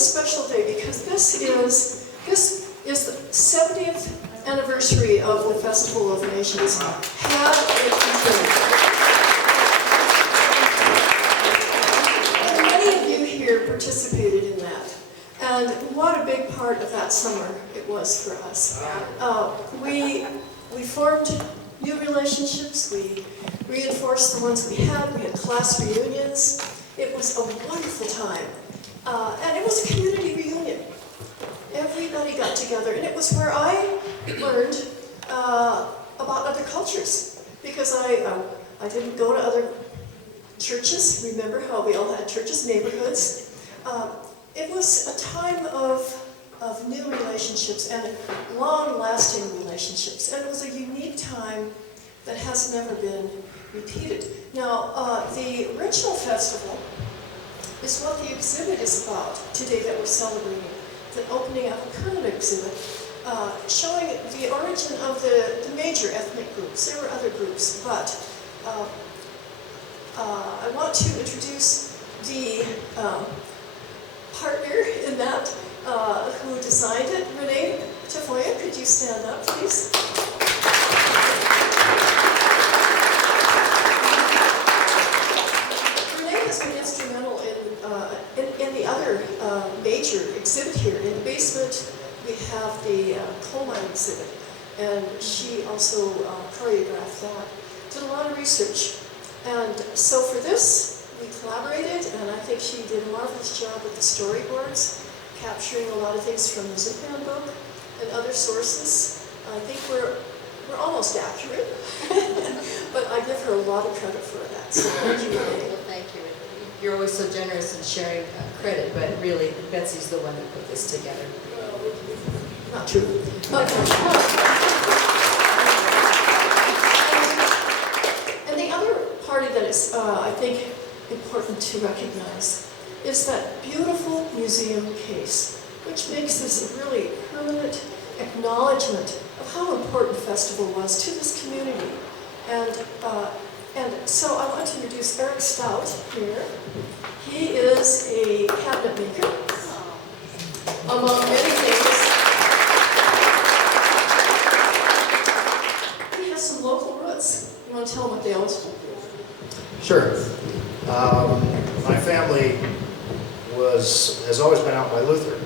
special day because this is the 70th anniversary of the Festival of Nations. Have it continued. And many of you here participated in that. And what a big part of that summer it was for us. We formed new relationships, we reinforced the ones we had class reunions. It was a wonderful time. And it was a community reunion. Everybody got together, and it was where I learned about other cultures, because I didn't go to other churches. Remember how we all had churches, neighborhoods. It was a time of new relationships and long-lasting relationships, and it was a unique time that has never been repeated. Now, the original festival is what the exhibit is about today that we're celebrating. The opening of a permanent exhibit showing the origin of the major ethnic groups. There were other groups, but I want to introduce the partner in that who designed it. Renee Tafoya, could you stand up, please? Renee has been instrumental in the other major exhibit here. In the basement, we have the coal mine exhibit, and she also choreographed that. Did a lot of research. And so for this, we collaborated, and I think she did a marvelous job with the storyboards, capturing a lot of things from the Zip Handbook and other sources. I think we're almost accurate, but I give her a lot of credit for that. So thank you, Renee. Well, thank you. You're always so generous in sharing credit, but really, Betsy's the one that put this together. Not true. And the other party that is, I think, important to recognize is that beautiful museum case, which makes this a really permanent acknowledgement of how important the festival was to this community. And so I want to introduce Erik Stout here. He is a cabinet maker, among many things. He has some local roots. You want to tell him what they are? Sure. My family has always been out by Luther,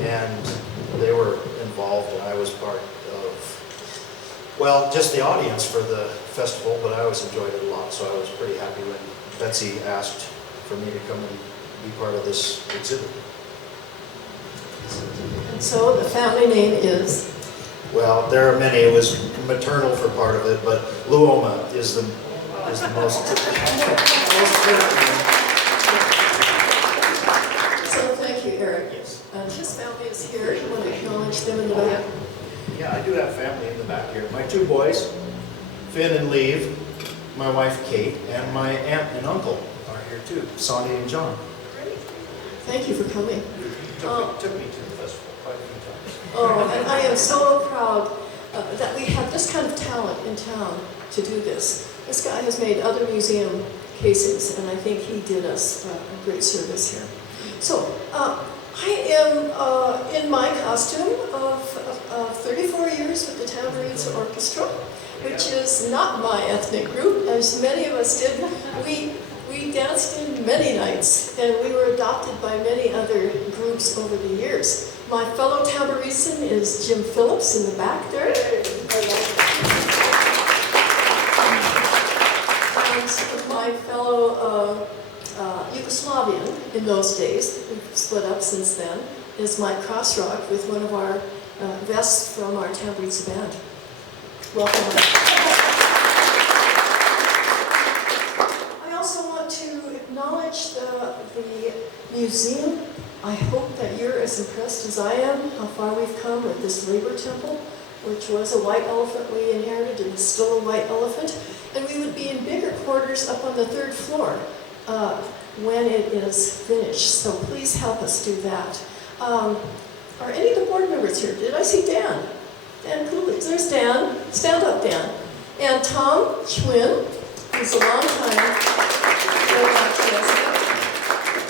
and they were involved, and I was part of, well, just the audience for the festival, but I always enjoyed it a lot, so I was pretty happy when Betsy asked for me to come and be part of this exhibit. And so the family name is? Well, there are many. It was maternal for part of it, but Luoma is the most So thank you, Erik. Yes. His family is here. You want to acknowledge them in the back? Yeah, I do have family in the back here. My two boys, Finn and Leave, my wife Kate, and my aunt and uncle are here too, Sonny and John. Thank you for coming. Took me to the festival quite a few times. Oh, and I am so proud that we have this kind of talent in town to do this. This guy has made other museum cases, and I think he did us a great service here. So, I am in my costume of 34 years with the Tambourines Orchestra, which is not my ethnic group, as many of us did. We danced in many nights, and we were adopted by many other groups over the years. My fellow tambourine is Jim Phillips in the back there. And my fellow Yugoslavian in those days, we've split up since then, is Mike Kosorok with one of our vests from our tambourine band. Welcome. I also want to acknowledge the museum. I hope that you're as impressed as I am how far we've come with this labor temple, which was a white elephant we inherited and is still a white elephant. And we would be in bigger quarters up on the 3rd floor when it is finished. So please help us do that. Are any of the board members here? Did I see Dan? Dan Coolidge. There's Dan. Stand up, Dan. And Tom Schwinn, who's a long time president.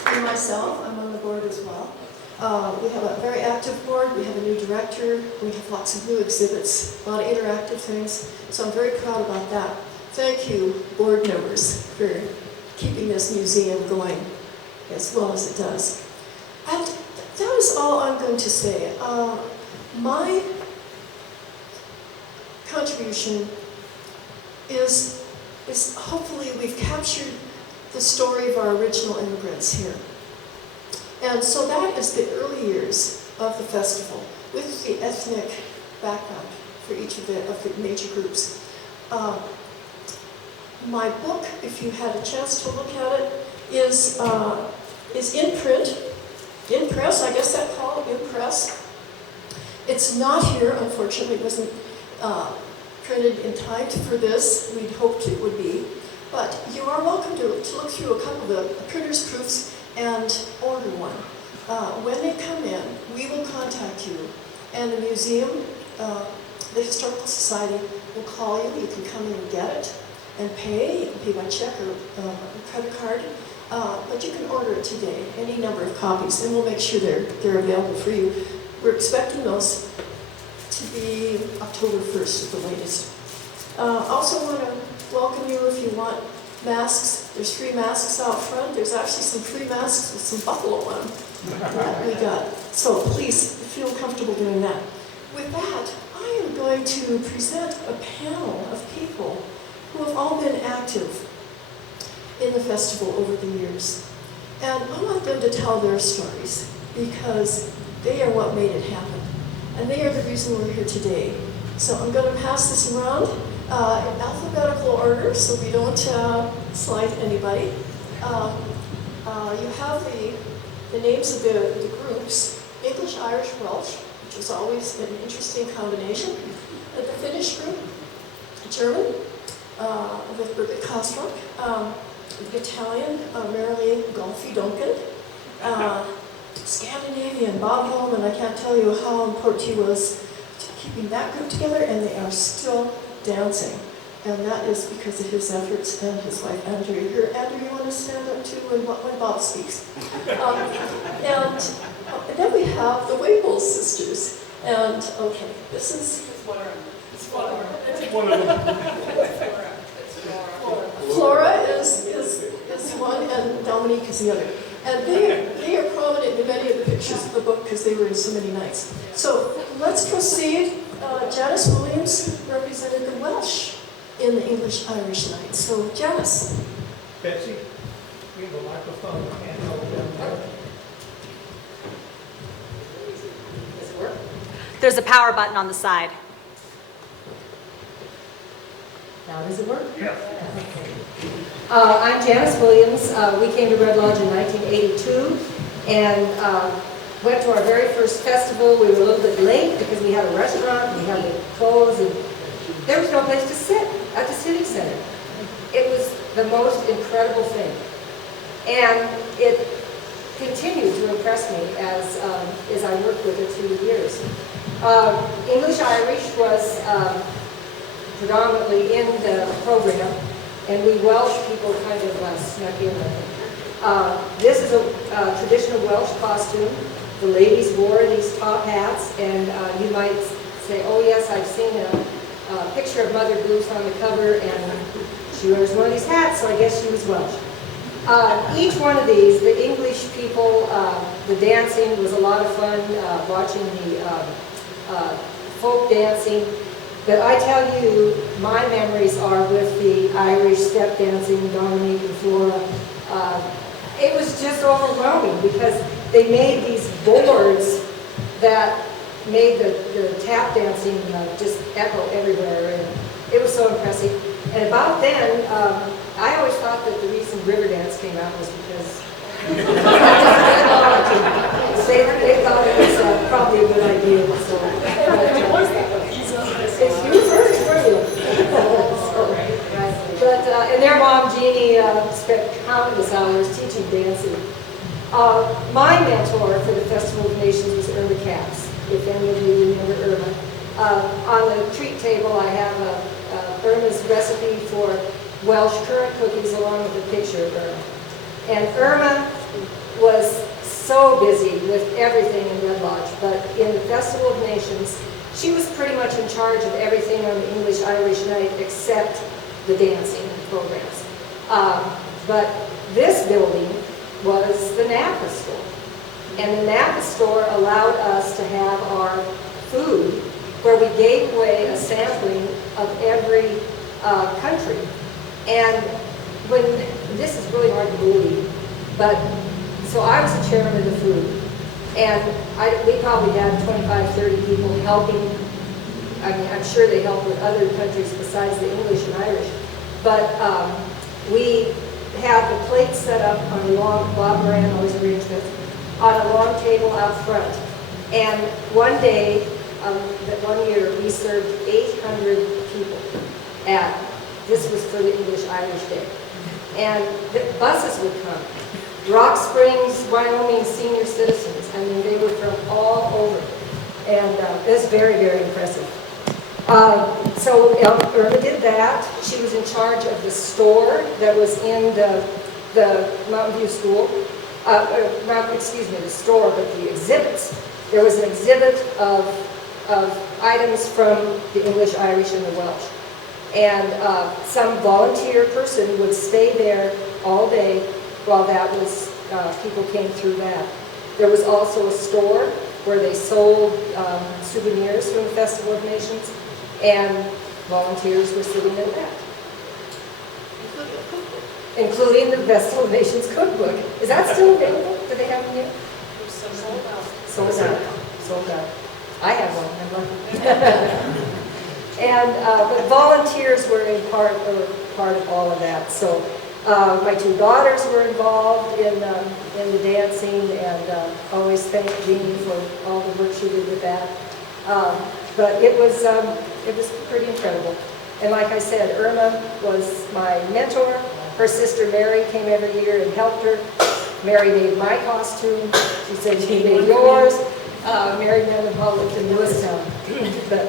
And myself, I'm on the board as well. We have a very active board, we have a new director, we have lots of new exhibits, a lot of interactive things, so I'm very proud about that. Thank you, board members, for keeping this museum going as well as it does. And that is all I'm going to say. My contribution is hopefully we've captured the story of our original immigrants here. And so that is the early years of the festival, with the ethnic background for each of the major groups. My book, if you had a chance to look at it, is in print, in press, I guess that's called, in press. It's not here, unfortunately, it wasn't printed in time for this. We'd hoped it would be. But you are welcome to look through a couple of the printer's proofs and order one. When they come in, we will contact you. And the museum, the Historical Society will call you. You can come in and get it and pay. You can pay by check or credit card. But you can order it today, any number of copies, and we'll make sure they're available for you. We're expecting those to be October 1st at the latest. Also want to welcome you if you want masks. There's free masks out front. There's actually some free masks with some buffalo on them that we got. So please feel comfortable doing that. With that, I am going to present a panel of people who have all been active in the festival over the years. And I want them to tell their stories because they are what made it happen. And they are the reason we're here today. So I'm going to pass this around in alphabetical order so we don't slide anybody. You have the names of the groups, English, Irish, Welsh, which is always an interesting combination. The Finnish group, German, with Birgit Kosorok, the Italian, Marilee, Duncan, Scandinavian, Bob Holman. I can't tell you how important he was to keeping that group together, and they are still dancing. And that is because of his efforts and his wife, Andrew. Here, Andrew, you want to stand up too when Bob speaks? And then we have the Waples sisters. And, okay, this is... It's one of them. Flora is one, and Dominique is the other. And they are prominent in many of the pictures of the book because they were in so many nights. So let's proceed. Janice Williams represented the Welsh in the English-Irish night. So Janice. Betsy, we have a microphone and hold down there. Does it work? There's a power button on the side. Now does it work? Yeah. I'm Janice Williams. We came to Red Lodge in 1982 and went to our very first festival. We were a little bit late because we had a restaurant, we had to close, and there was no place to sit at the Civic Center. It was the most incredible thing. And it continued to impress me as I worked with it through the years. English-Irish was predominantly in the program, and we Welsh people kind of snuck in with it. This is a traditional Welsh costume. The ladies wore these top hats, and you might say, oh yes, I've seen a picture of Mother Goose on the cover, and she wears one of these hats, so I guess she was Welsh. Each one of these, the English people, the dancing was a lot of fun, watching the folk dancing. But I tell you, my memories are with the Irish step dancing, Dominique and Flora. It was just overwhelming because they made these boards that made the tap dancing just echo everywhere, and it was so impressive. And about then, I always thought that the reason Riverdance came out was because they thought it was probably a good idea. So, it's you first, were you? And their mom, Jeannie, spent countless hours teaching dancing. My mentor for the Festival of Nations was Irma Katz, if any of you remember Irma. On the treat table, I have Irma's recipe for Welsh currant cookies along with a picture of Irma. And Irma was so busy with everything in Red Lodge, but in the Festival of Nations, she was pretty much in charge of everything on the English-Irish night except the dancing programs. But this building was the Napa store. And the Napa store allowed us to have our food where we gave away a sampling of every country. And when, this is really hard to believe, but so I was the chairman of the food. And we probably had 25, 30 people helping. I mean, I'm sure they helped with other countries besides the English and Irish. But we had the plates set up on a long, Bob Moran always arranged this, on a long table out front. And one day, that one year, we served 800 people this was for the English-Irish Day. And the buses would come. Rock Springs, Wyoming senior citizens. I mean, they were from all over. And it was very, very impressive. So Irma did that. She was in charge of the store that was in the Mountain View School. The store, but the exhibits. There was an exhibit of items from the English, Irish, and the Welsh. And some volunteer person would stay there all day while that was, people came through that. There was also a store where they sold souvenirs from the Festival of Nations, and volunteers were sitting in that. Including the Festival of Nations cookbook. Is that still available? Do they have it here? Sold out. Sold out. I have one, I'm lucky. And, but volunteers were part of all of that. So my two daughters were involved in the dancing, and always thank Jeannie for all the work she did with that. But it was pretty incredible. And like I said, Irma was my mentor. Her sister Mary came every year and helped her. Mary made my costume. She said she made yours. Mary Mendenhall lived in Lewistown. But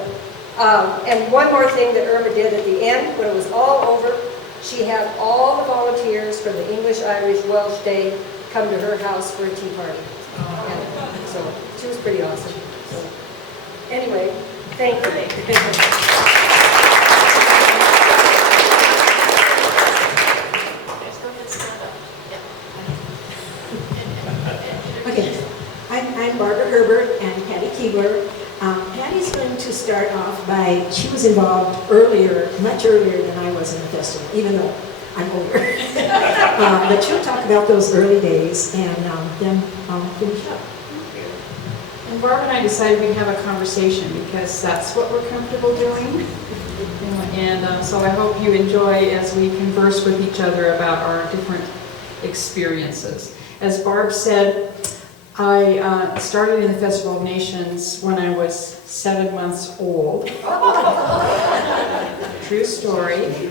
and one more thing that Irma did at the end, when it was all over, she had all the volunteers from the English, Irish, Welsh Day come to her house for a tea party. And so she was pretty awesome. So anyway, thank you. Okay, I'm Barbara Herbert and Patti Keebler. Patti's going to start off by, she was involved earlier, much earlier than I was in the festival, even though I'm older. But she'll talk about those early days, and then I'll finish up. And Barb and I decided we'd have a conversation because that's what we're comfortable doing. And so I hope you enjoy as we converse with each other about our different experiences. As Barb said, I started in the Festival of Nations when I was 7 months old. True story.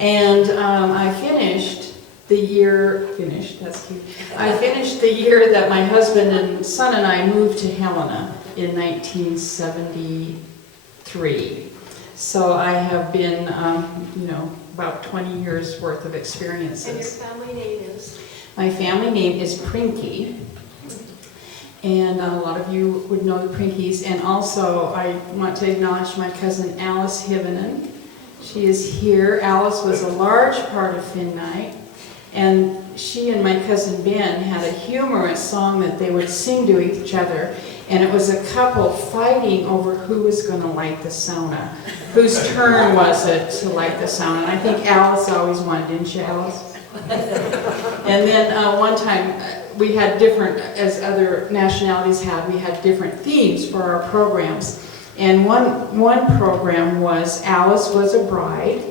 And I finished the year, I finished the year that my husband and son and I moved to Helena in 1973. So I have been, about 20 years worth of experiences. And your family name is? My family name is Prinky. And a lot of you would know the Prinkies. And also, I want to acknowledge my cousin Alice Hivenen. She is here. Alice was a large part of Finn Night. And she and my cousin Ben had a humorous song that they would sing to each other. And it was a couple fighting over who was going to light the sauna. Whose turn was it to light the sauna? And I think Alice always won, didn't you, Alice? And then one time, we had different, as other nationalities had, we had different themes for our programs. And one program was Alice was a bride,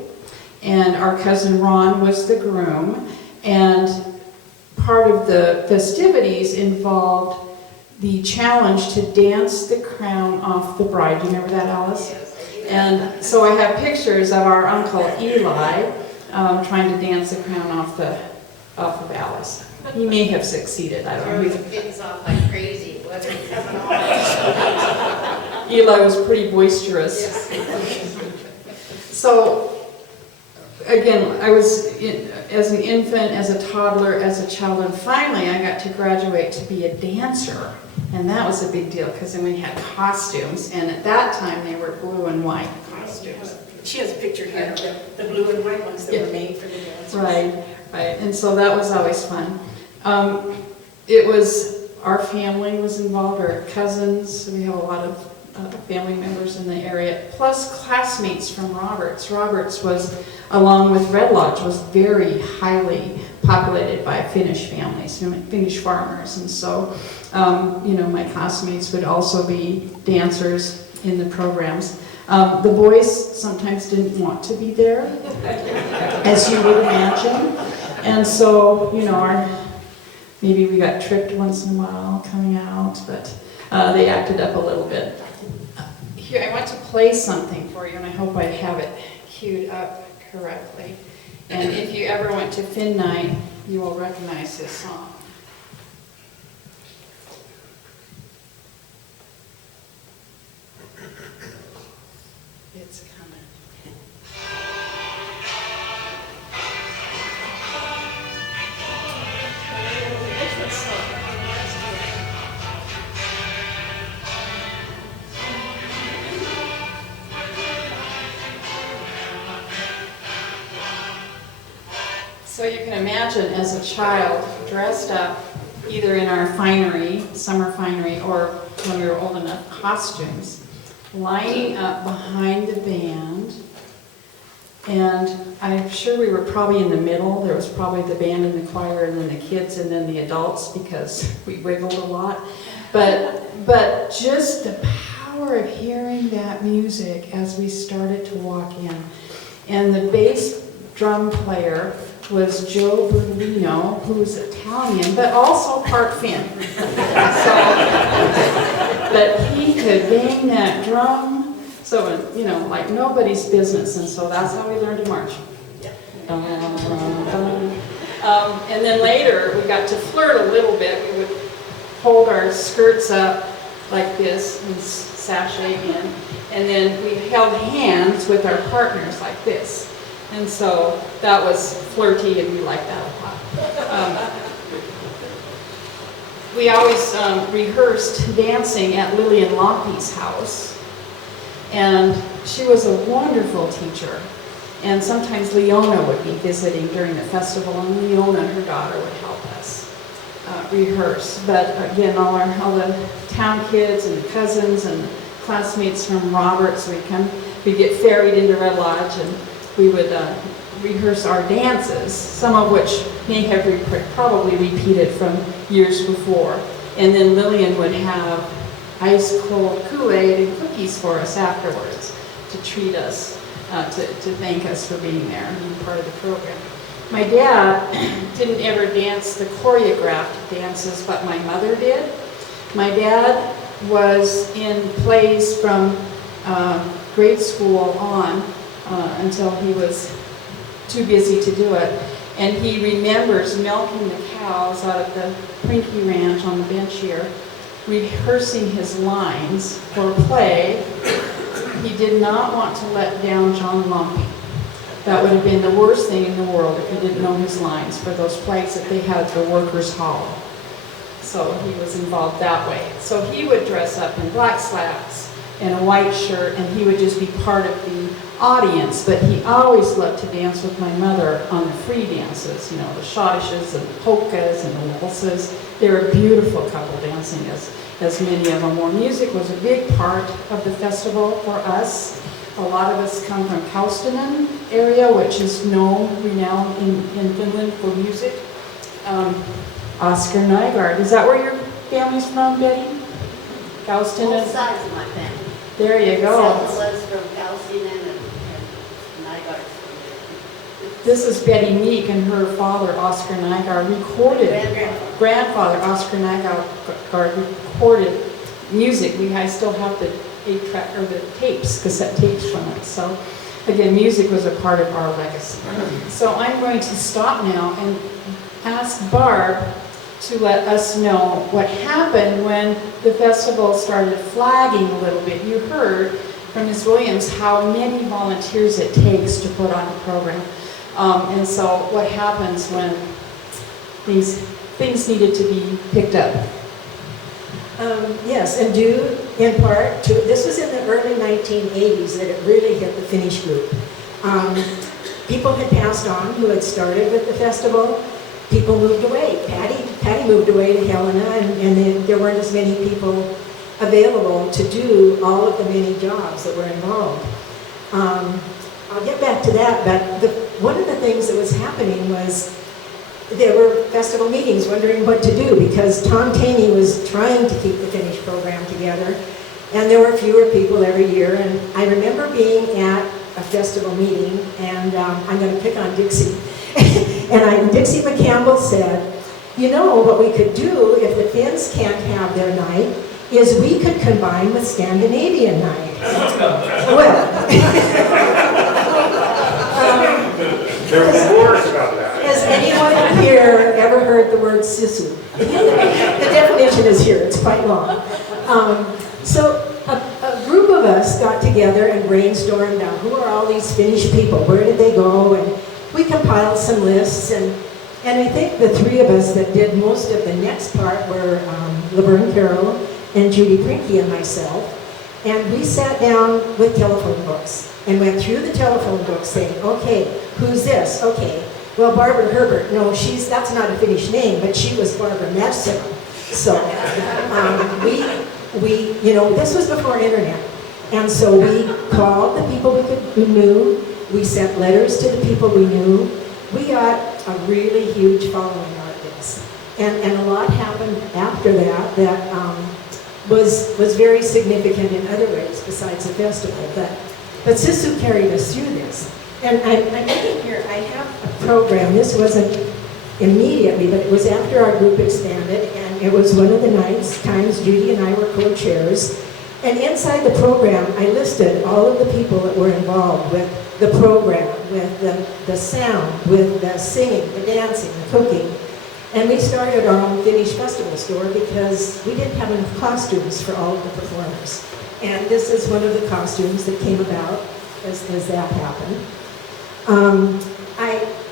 and our cousin Ron was the groom, and part of the festivities involved the challenge to dance the crown off the bride. Do you remember that, Alice? Yes, I do. And so I have pictures of our uncle Eli trying to dance the crown off of Alice. He may have succeeded, I don't know. Throwing fins off like crazy, wasn't he coming on? Eli was pretty boisterous. Yes. So, again, I was as an infant, as a toddler, as a child, and finally I got to graduate to be a dancer. And that was a big deal because then we had costumes, and at that time they were blue and white costumes. She has a picture here of the blue and white ones that were made for the dancers. Right. And so that was always fun. It was, our family was involved, our cousins, we have a lot of family members in the area, plus classmates from Roberts. Roberts was, along with Red Lodge, was very highly populated by Finnish families, Finnish farmers. And so, my classmates would also be dancers in the programs. The boys sometimes didn't want to be there, as you would imagine. And so, maybe we got tricked once in a while coming out, but they acted up a little bit. Here, I want to play something for you, and I hope I have it queued up correctly. And if you ever went to Finn Night, you will recognize this song. It's coming. So you can imagine as a child dressed up either in our finery, summer finery, or when we were old enough, costumes, lining up behind the band. And I'm sure we were probably in the middle. There was probably the band and the choir and then the kids and then the adults because we wiggled a lot. But just the power of hearing that music as we started to walk in. And the bass drum player was Joe Berlino, who was Italian, but also part Finn. But he could bang that drum, so, like nobody's business, and so that's how we learned to march. And then later, we got to flirt a little bit. We would hold our skirts up like this and sashay in, and then we held hands with our partners like this. And so that was flirty, and we liked that a lot. We always rehearsed dancing at Lillian Loppy's house, and she was a wonderful teacher. And sometimes Leona would be visiting during the festival, and Leona, her daughter, would help us rehearse. But again, all the town kids and the cousins and classmates from Roberts, we'd get ferried into Red Lodge, and we would rehearse our dances, some of which may have probably repeated from years before. And then Lillian would have ice cold Kool-Aid and cookies for us afterwards to treat us, to thank us for being there and being part of the program. My dad didn't ever dance the choreographed dances, but my mother did. My dad was in plays from grade school on, until he was too busy to do it. And he remembers milking the cows out of the Prinky Ranch on the bench here, rehearsing his lines for a play. He did not want to let down John Lumpy. That would have been the worst thing in the world if he didn't know his lines for those plays that they had at the Workers' Hall. So he was involved that way. So he would dress up in black slacks and a white shirt, and he would just be part of the audience, but he always loved to dance with my mother on the free dances, the schottisches and the polkas and the waltzes. They were a beautiful couple dancing, as many of them were. Music was a big part of the festival for us. A lot of us come from Kaustinen area, which is renowned in Finland for music. Oscar Nygaard, is that where your family's from, Betty? Kaustinen? Both sides of my family. There you go. Selma was from Kaustinen and Nygaard. This is Betty Meek, and her father, Oscar Nygaard, grandfather Oscar Nygaard recorded music. I still have the 8-track, or the tapes, cassette tapes from it. So again, music was a part of our legacy. So I'm going to stop now and ask Barb to let us know what happened when the festival started flagging a little bit. You heard from Ms. Williams how many volunteers it takes to put on a program. And so what happens when these things needed to be picked up? Yes, and due in part to, this was in the early 1980s that it really hit the Finnish group. People had passed on who had started with the festival. People moved away. Patti moved away to Helena, and there weren't as many people available to do all of the many jobs that were involved. I'll get back to that, but one of the things that was happening was there were festival meetings wondering what to do because Tom Taney was trying to keep the Finnish program together, and there were fewer people every year. And I remember being at a festival meeting, and I'm going to pick on Dixie. And Dixie McCampbell said, you know, what we could do if the Finns can't have their night is we could combine with Scandinavian night. Well, there were wars about that. Has anyone here ever heard the word sisu? The definition is here, it's quite long. So a group of us got together and brainstormed out who are all these Finnish people, where did they go, and we compiled some lists, and I think the three of us that did most of the next part were Laverne Kero and Judy Prinky and myself, and we sat down with telephone books and went through the telephone books saying, okay, who's this? Okay, well, Barbara Herbert, no, that's not a Finnish name, but she was Barbara Metzel. So we, you know, this was before internet, and so we called the people we knew. We sent letters to the people we knew. We got a really huge following out of this. And a lot happened after that was very significant in other ways besides the festival. But Sisu carried us through this. And I'm looking here, I have a program. This wasn't immediately, but it was after our group expanded, and it was one of the times Judy and I were co-chairs. And inside the program, I listed all of the people that were involved with the program, with the sound, with the singing, the dancing, the cooking. And we started our own Finnish festival store because we didn't have enough costumes for all of the performers. And this is one of the costumes that came about as that happened.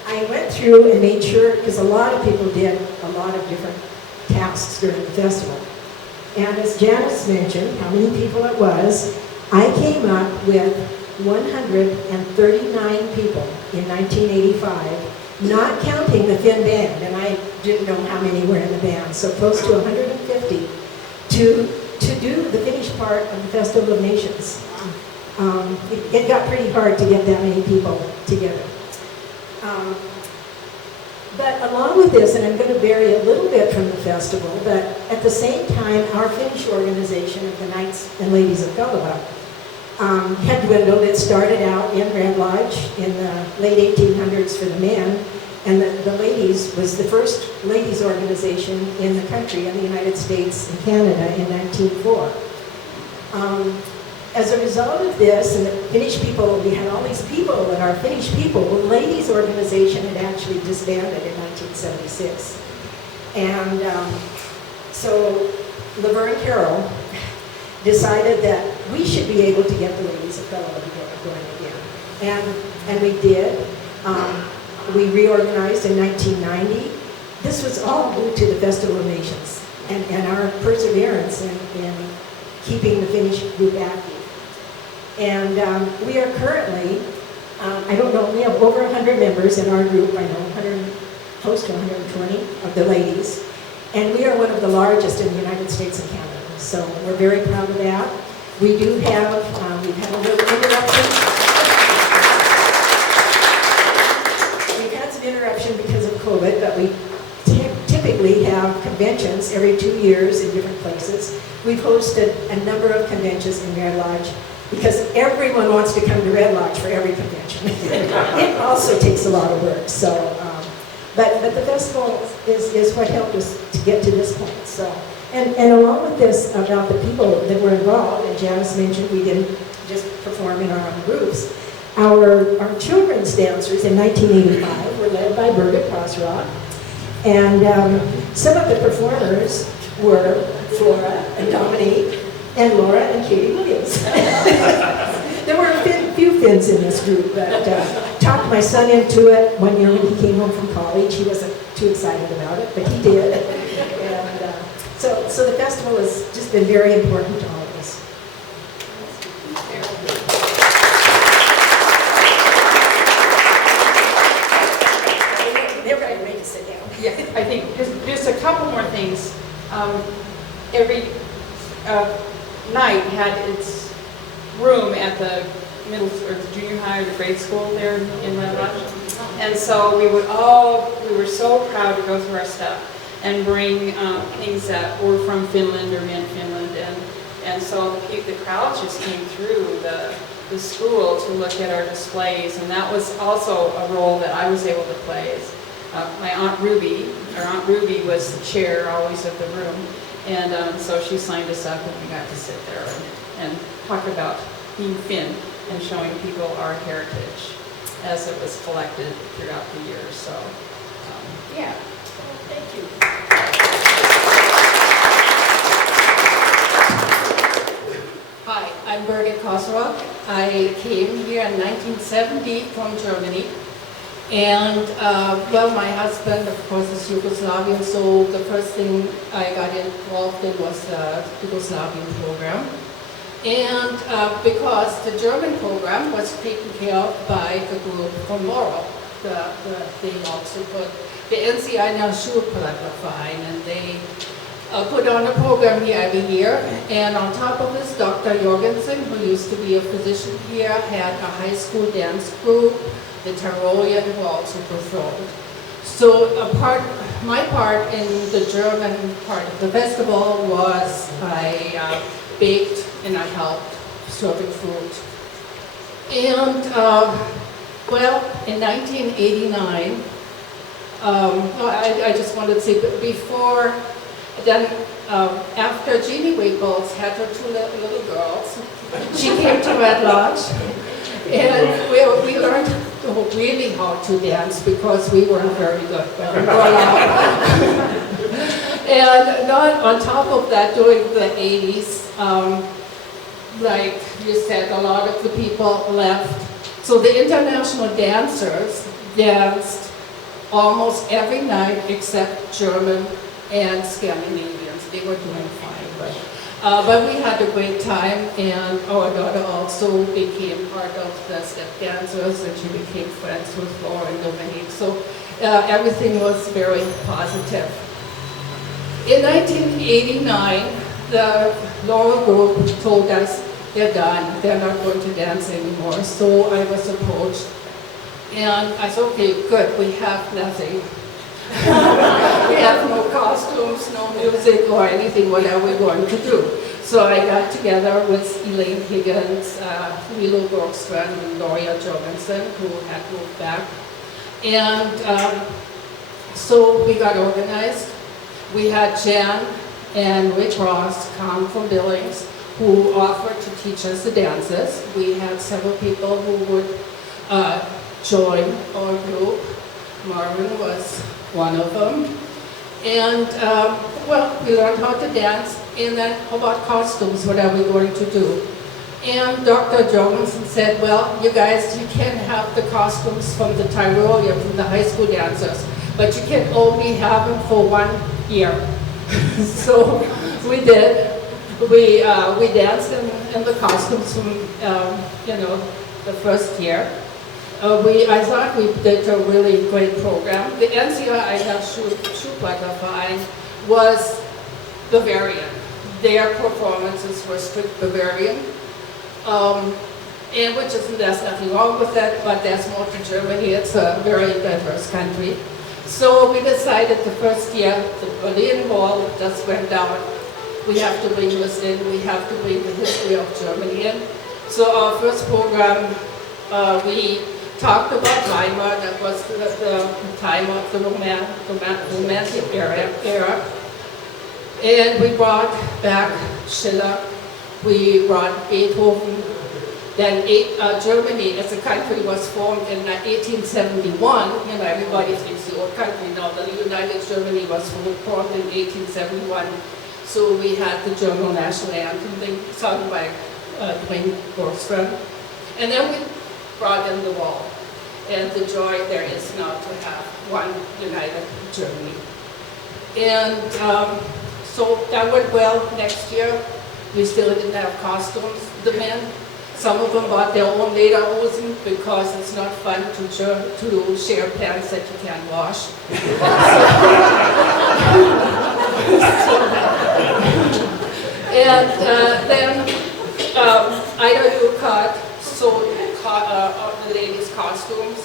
I went through and made sure, because a lot of people did a lot of different tasks during the festival. And as Janice mentioned, how many people it was, I came up with 139 people in 1985, not counting the Finn band, and I didn't know how many were in the band, so close to 150 to do the Finnish part of the Festival of Nations. It got pretty hard to get that many people together. But along with this, and I'm going to vary a little bit from the festival, but at the same time, our Finnish organization of the Knights and Ladies of Gulliver had dwindled. It started out in Red Lodge in the late 1800s for the men, and the ladies was the first ladies organization in the country, in the United States and Canada in 1904. As a result of this, and the Finnish people, we had all these people, and our Finnish people, the ladies organization had actually disbanded in 1976. And so Laverne Kero decided that we should be able to get the ladies of Fellow going again. And we did. We reorganized in 1990. This was all due to the Festival of Nations and our perseverance in keeping the Finnish group active. And we are currently, I don't know, we have over 100 members in our group. I know close to 120 of the ladies. And we are one of the largest in the United States and Canada. So we're very proud of that. We do have, we've had a little interruption. We've had some interruption because of COVID, but we typically have conventions every 2 years in different places. We've hosted a number of conventions in Red Lodge because everyone wants to come to Red Lodge for every convention. It also takes a lot of work. So, but the festival is what helped us to get to this point. So, and along with this, about the people that were involved, and Janice mentioned we didn't just perform in our own groups. Our children's dancers in 1985 were led by Birgit, Kosorok, and some of the performers were Flora and Dominique and Laura and Katie Williams. There were a few Finns in this group, but talked my son into it one year when he came home from college. He wasn't too excited about it, but he did. And so the festival has just been very important to all of us. They're trying to make us sit down. Yeah, I think there's a couple more things. Every night had its room at the middle or the junior high or the grade school there in Red Lodge. And so we were so proud to go through our stuff and bring things that were from Finland or meant Finland. And so the crowd just came through the school to look at our displays. And that was also a role that I was able to play. My Aunt Ruby was the chair always of the room. And so she signed us up and we got to sit there and talk about being Finn and showing people our heritage as it was collected throughout the years. So, yeah. Thank you. Hi, I'm Birgit Kosorok. I came here in 1970 from Germany. And, well, my husband, of course, is Yugoslavian, so the first thing I got involved in was the Yugoslavian program. And because the German program was taken care of by the group from Laurel, they also put the NCI Naturproduktion, and they put on a program here every year. And on top of this, Dr. Jorgensen, who used to be a physician here, had a high school dance group, the Tyrolean, who also performed. So my part in the German part of the festival was I baked and I helped serving food. And well, in 1989, I just wanted to say, before then, after Jeannie Waples had her two little girls, she came to Red Lodge, and we learned really how to dance because we weren't very good, but we were allowed. And not on top of that, during the 80s, like you said, a lot of the people left. So the international dancers danced almost every night except German and Scandinavians. They were doing fine, but we had a great time, and our daughter also became part of the step dancers, and she became friends with Flora and Dominique. So everything was very positive. In 1989, the Laurel group told us they're done, they're not going to dance anymore. So I was approached, and I said, okay, good, we have nothing. We have no costumes, no music or anything, what are we going to do? So I got together with Elaine Higgins, Milo Borgstrand, and Gloria Jorgensen, who had moved back. And so we got organized. We had Jan and Rick Ross come from Billings, who offered to teach us the dances. We had several people who would join our group. Marvin was one of them. And, well, we learned how to dance, and then how about costumes, what are we going to do? And Dr. Jorgensen said, well, you guys, you can have the costumes from the Tyrolean, from the high school dancers, but you can only have them for 1 year. So we did. We danced in the costumes from, you know, the first year. I thought we did a really great program. The NCI Naturproduktion was Bavarian. Their performances were strict Bavarian. And which is, there's nothing wrong with that, but there's more to Germany. It's a very diverse country. So we decided the first year, the Berlin Wall just went down. We have to bring this in, we have to bring the history of Germany in. So our first program, we talked about Weimar, that was the time of the Romantic era. And we brought back Schiller, we brought Beethoven. Then Germany as a country was formed in 1871. You know, everybody thinks the old country now. The United Germany was formed in 1871. So we had the German national anthem sung by Dwayne Borgstrand. And then we brought in the wall. and the joy there is now to have one united Germany. And so that went well. Next year, we still didn't have costumes, the men. Some of them bought their own lederhosen because it's not fun to share pants that you can't wash. And then Ida Lukat sold the ladies' costumes.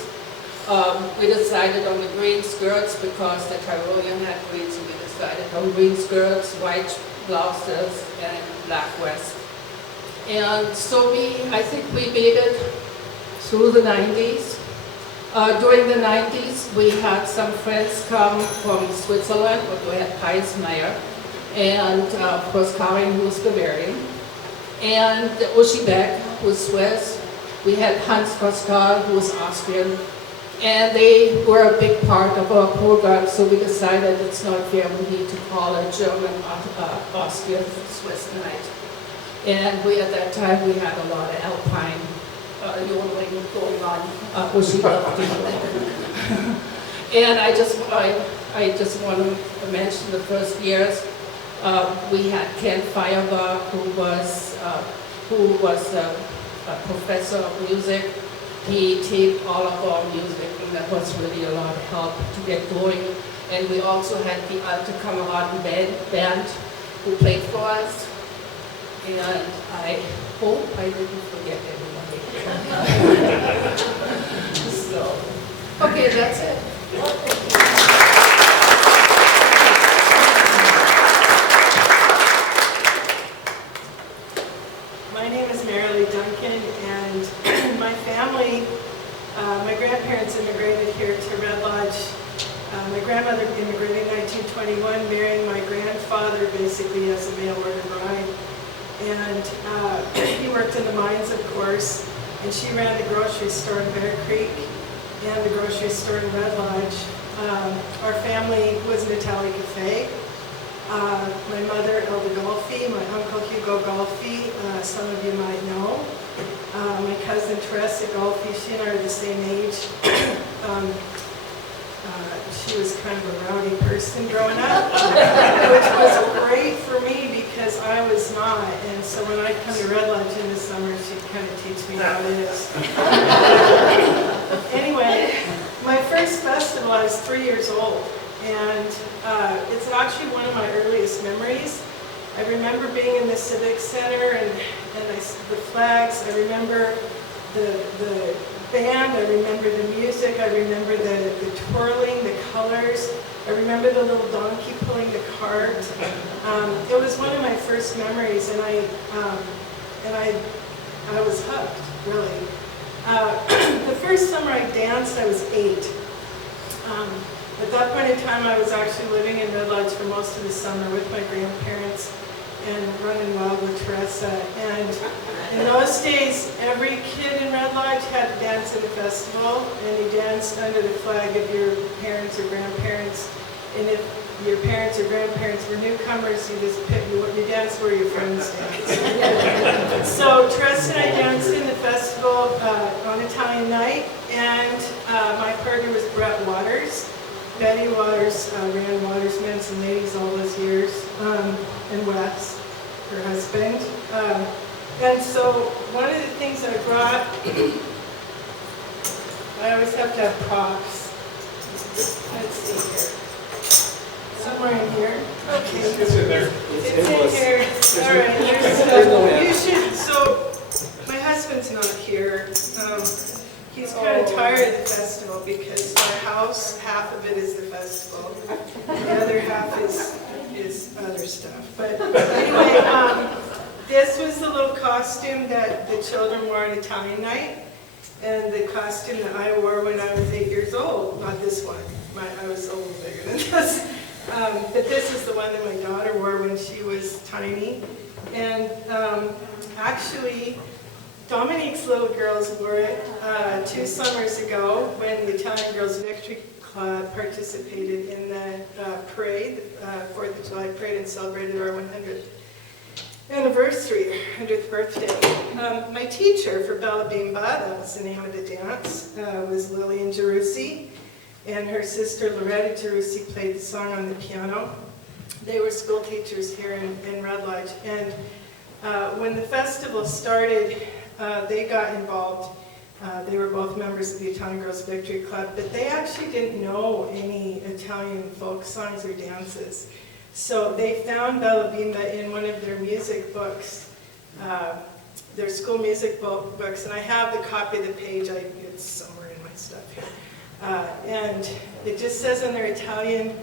We decided on the green skirts because the Tyrolean had green, so we decided on green skirts, white blouses, and black vest. And so I think we made it through the 90s. During the 90s, we had some friends come from Switzerland, we had Peismeyer, and of course Karin, who's Bavarian, and Uschi Beck, who's Swiss. We had Hans Kostal, who was Austrian, and they were a big part of our program, so we decided it's not fair, we need to call a German, Austrian, Swiss night. And at that time, we had a lot of alpine yodeling going on, Uschi loved it. And I just want to mention the first years. We had Ken Feuerbach, who was a professor of music. He taped all of our music, and that was really a lot of help to get going. And we also had the Alte Kameraden band who played for us. And I hope I didn't forget everybody. So, okay, that's it. My name is Marilee Duncan, and my family, my grandparents immigrated here to Red Lodge. My grandmother immigrated in 1921, marrying my grandfather basically as a mail order bride. And he worked in the mines, of course, and she ran the grocery store in Bear Creek and the grocery store in Red Lodge. Our family was an Italian cafe. My mother, Elda Golfi, my uncle Hugo Golfi, some of you might know. My cousin Teresa Golfi, she and I are the same age. She was kind of a rowdy person growing up, which was great for me because I was not. And so when I come to Red Lodge in the summer, she'd kind of teach me how it is. Anyway, my first festival, I was 3 years old. And it's actually one of my earliest memories. I remember being in the Civic Center and the flags. I remember the band. I remember the music. I remember the twirling, the colors. I remember the little donkey pulling the cart. It was one of my first memories, and I was hooked, really. The first summer I danced, I was 8. At that point in time, I was actually living in Red Lodge for most of the summer with my grandparents and running wild with Teresa. And in those days, every kid in Red Lodge had to dance at a festival, and you danced under the flag of your parents or grandparents. And if your parents or grandparents were newcomers, you just you danced where your friends danced. So Teresa and I danced in the festival on Italian night, and my partner was Brett Waters. Betty Waters ran Waters Men's and Ladies all those years, and Wes, her husband. And so one of the things I brought, I always have to have props. Let's see here. Somewhere in here. Okay. It's in there. It's in here. All right. You should. So my husband's not here. He's kind of tired of the festival because our house, half of it is the festival, and the other half is other stuff. But anyway, this was the little costume that the children wore on Italian night, and the costume that I wore when I was 8 years old. Not this one. I was a little bigger than this. But this is the one that my daughter wore when she was tiny. And actually, Dominique's little girls wore it 2 summers ago when the Italian Girls Victory Club participated in the parade, 4th of July parade, and celebrated our 100th anniversary, 100th birthday. My teacher for Bella Bimba, that was the name of the dance, was Lillian Jerussi, and her sister Loretta Jerussi played the song on the piano. They were school teachers here in Red Lodge, and when the festival started, they got involved. They were both members of the Italian Girls Victory Club, but they actually didn't know any Italian folk songs or dances. So they found Bella Bimba in one of their music books, their school music books, and I have the copy of the page. It's somewhere in my stuff here. And it just says on their Italian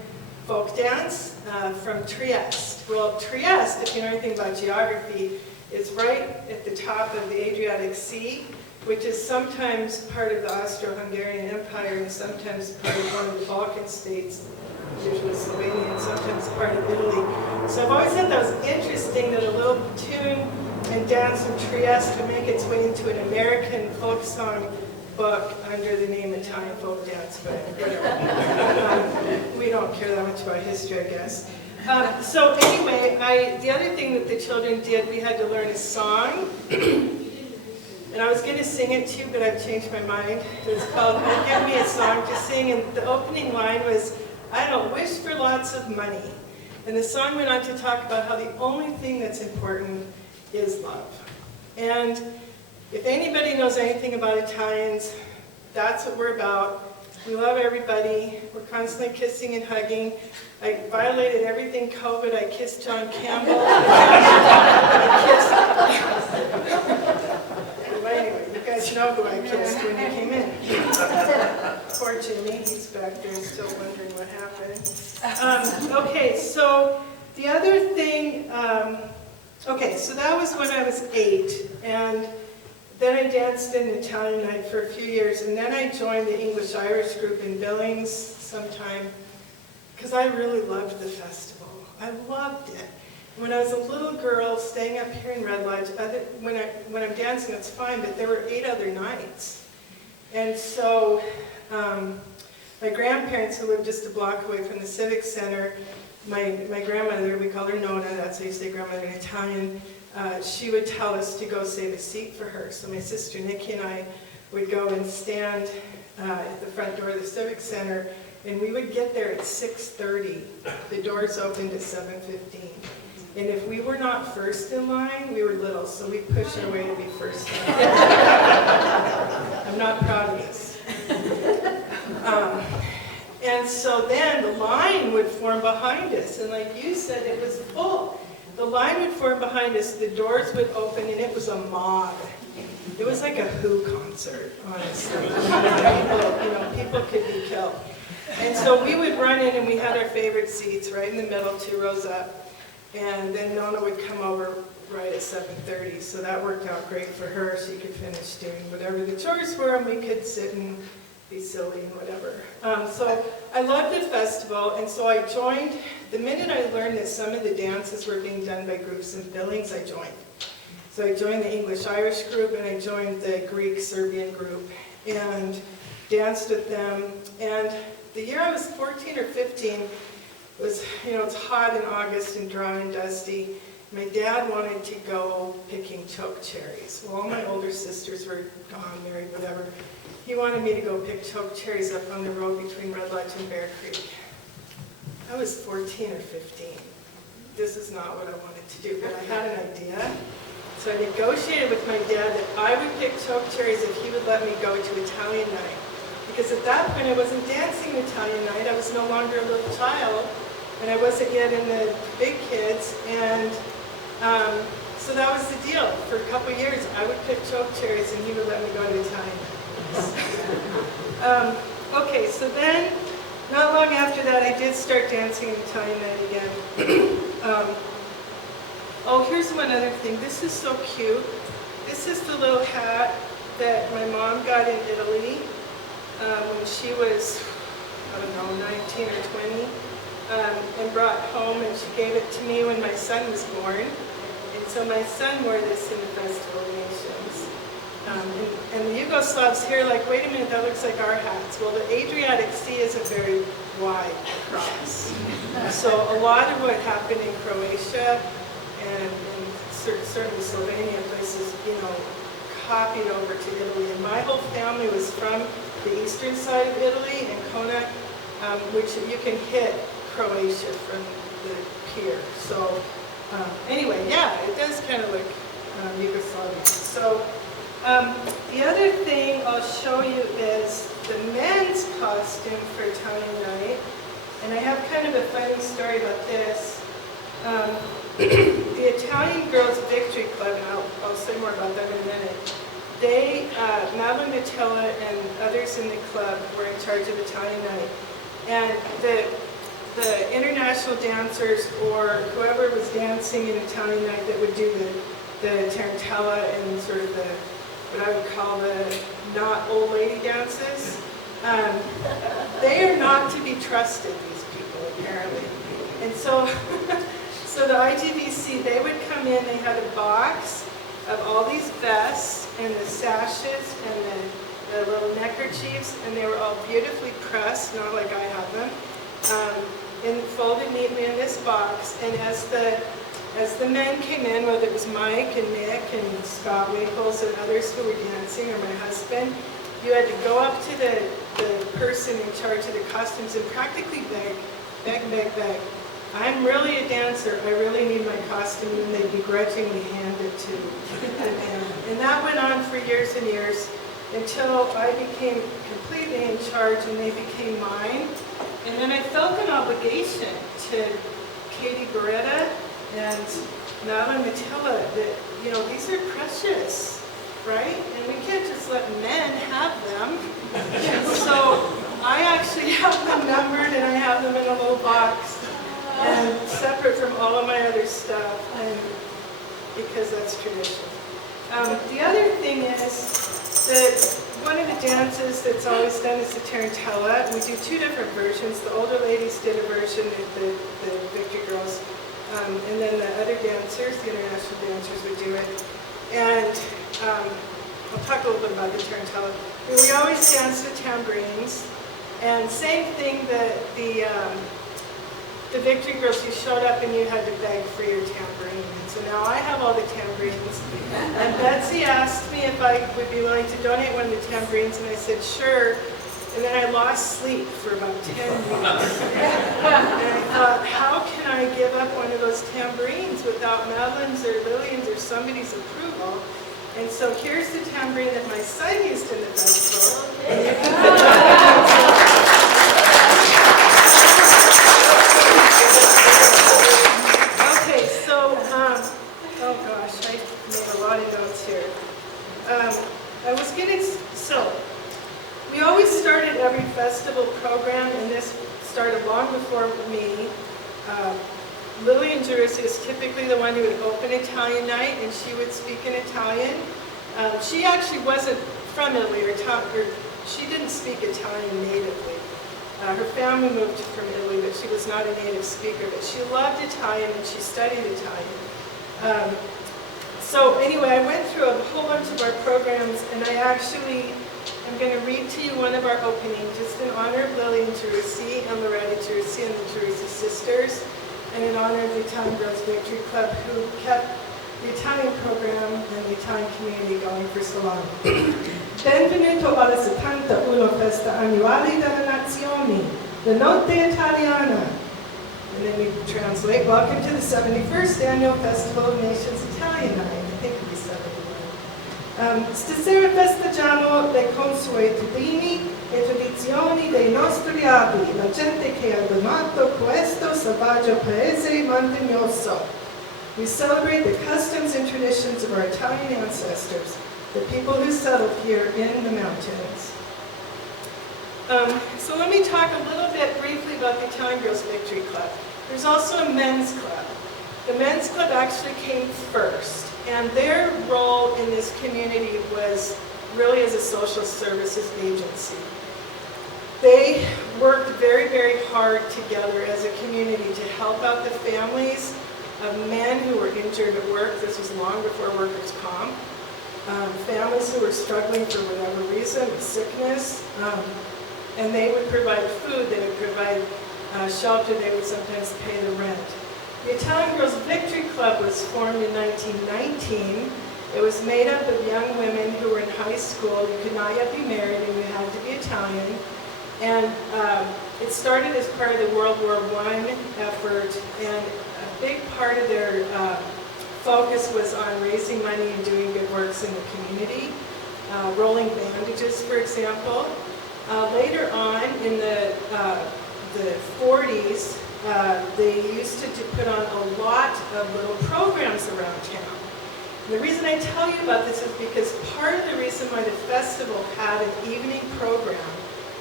folk dance from Trieste. Well, Trieste, if you know anything about geography, is right at the top of the Adriatic Sea, which is sometimes part of the Austro-Hungarian Empire and sometimes part of one of the Balkan states, usually Slovenia, and sometimes part of Italy. So I've always thought that was interesting that a little tune and dance from Trieste would make its way into an American folk song book under the name Italian Folk Dance, but whatever. We don't care that much about history, I guess. So anyway, the other thing that the children did, we had to learn a song. And I was going to sing it too, but I've changed my mind. It's called Give Me a Song to Sing, and the opening line was, I don't wish for lots of money. And the song went on to talk about how the only thing that's important is love. And if anybody knows anything about Italians, that's what we're about. We love everybody. We're constantly kissing and hugging. I violated everything COVID. I kissed John Campbell. Anyway, you guys know who I kissed when you came in. Poor Jimmy, he's back there still wondering what happened. Okay, so the other thing, okay, so that was when I was 8, and then I danced in Italian night for a few years, and then I joined the English-Irish group in Billings sometime, because I really loved the festival. I loved it. When I was a little girl staying up here in Red Lodge, when I'm dancing, it's fine, but there were 8 other nights. And so my grandparents, who lived just a block away from the Civic Center, my grandmother, we call her Nona, that's how you say grandmother in Italian, she would tell us to go save a seat for her. So my sister Nikki and I would go and stand at the front door of the Civic Center, and we would get there at 6:30. The doors opened at 7:15. And if we were not first in line, we were little, so we pushed our way to be first in line. I'm not proud of this. And so then the line would form behind us, and like you said, it was full. The line would form behind us, the doors would open, and it was a mob. It was like a Who concert, honestly. People could be killed. And so we would run in, and we had our favorite seats right in the middle, 2 rows up. And then Nona would come over right at 7:30, so that worked out great for her. She could finish doing whatever the chores were, and we could sit and be silly and whatever. So I loved the festival, and so I joined. The minute I learned that some of the dances were being done by groups in Billings, I joined. So I joined the English-Irish group, and I joined the Greek-Serbian group, and danced with them. And the year I was 14 or 15, was, it's hot in August and dry and dusty. My dad wanted to go picking choke cherries. Well, all my older sisters were gone, married, whatever. He wanted me to go pick choke cherries up on the road between Red Lodge and Bear Creek. I was 14 or 15. This is not what I wanted to do, but I had an idea. So I negotiated with my dad that I would pick choke cherries if he would let me go to Italian night. Because at that point I wasn't dancing Italian night, I was no longer a little child. And I wasn't yet in the big kids, and so that was the deal. For a couple of years, I would pick choke cherries, and he would let me go to Italian. Okay, so then, not long after that, I did start dancing in Italian night again. Oh, here's one other thing. This is so cute. This is the little hat that my mom got in Italy when she was, I don't know, 19 or 20. And brought home, and she gave it to me when my son was born. And so my son wore this in the Festival of Nations. And the Yugoslavs here are like, wait a minute, that looks like our hats. Well, the Adriatic Sea isn't very wide across. So a lot of what happened in Croatia and certainly Slovenia, places, copied over to Italy. And my whole family was from the eastern side of Italy, in Hronek, which you can hit Croatia from the pier. So anyway, yeah, it does kind of look Yugoslavia. So the other thing I'll show you is the men's costume for Italian night. And I have kind of a funny story about this. The Italian Girls Victory Club, and I'll say more about that in a minute, Madeline Matilla and others in the club were in charge of Italian night. And the international dancers, or whoever was dancing in Italian night that would do the Tarantella and sort of what I would call the not old lady dances, they are not to be trusted, these people, apparently. And so, so the IGVC, they would come in, they had a box of all these vests and the sashes and the little neckerchiefs, and they were all beautifully pressed, not like I have them, and folded neatly in this box. And as the men came in, whether it was Mike and Nick and Scott Waples and others who were dancing, or my husband, you had to go up to the person in charge of the costumes and practically beg. I'm really a dancer. I really need my costume, and they begrudgingly hand it to the man. And that went on for years and years until I became completely in charge and they became mine. And then I felt an obligation to Katie Beretta and Madeline Matilla that, these are precious, right? And we can't just let men have them. And so I actually have them numbered, and I have them in a little box and separate from all of my other stuff, and because that's tradition. The other thing is that one of the dances that's always done is the Tarantella. We do two different versions. The older ladies did a version, the Victory Girls, and then the other dancers, the international dancers, would do it. And I'll talk a little bit about the Tarantella. We always dance the tambourines, and same thing that the Victory Girls, you showed up and you had to beg for your tambourine. And so now I have all the tambourines. And Betsy asked me if I would be willing to donate one of the tambourines, and I said, sure. And then I lost sleep for about 10 weeks. And I thought, how can I give up one of those tambourines without Madeline's or Lillian's or somebody's approval? And so here's the tambourine that my son used in the festival. Okay, so, oh gosh, I made a lot of notes here. We always started every festival program, and this started long before me. Lillian Juris is typically the one who would open Italian night, and she would speak in Italian. She actually wasn't from Italy, or she didn't speak Italian natively. Her family moved from Italy, but she was not a native speaker. But she loved Italian, and she studied Italian. So anyway, I went through a whole bunch of our programs, and I actually am going to read to you one of our openings, just in honor of Lillian Jurusi and Loretta Jurusi and the Jurusi sisters, and in honor of the Italian Girls Victory Club, who kept the Italian program and the Italian community going for so long. Benvenuto alla 71 Festa Annuale delle Nazioni, the Notte Italiana. And then we translate, welcome to the 71st Annual Festival of Nations Italian Night. I think it'll be 71. Stasera festeggiamo le consuetudini e tradizioni dei nostri avi, la gente che ha donato questo selvaggio paese montagnoso. We celebrate the customs and traditions of our Italian ancestors, the people who settled here in the mountains. So let me talk a little bit briefly about the Italian Girls Victory Club. There's also a men's club. The men's club actually came first, and their role in this community was really as a social services agency. They worked very, very hard together as a community to help out the families of men who were injured at work. This was long before workers' comp. Families who were struggling for whatever reason, with sickness, and they would provide food, they would provide shelter, they would sometimes pay the rent. The Italian Girls Victory Club was formed in 1919. It was made up of young women who were in high school. You could not yet be married and you had to be Italian. And it started as part of the World War I effort, and a big part of their focus was on raising money and doing good works in the community, rolling bandages, for example. Later on, in the 40s, they used to put on a lot of little programs around town. And the reason I tell you about this is because part of the reason why the festival had an evening program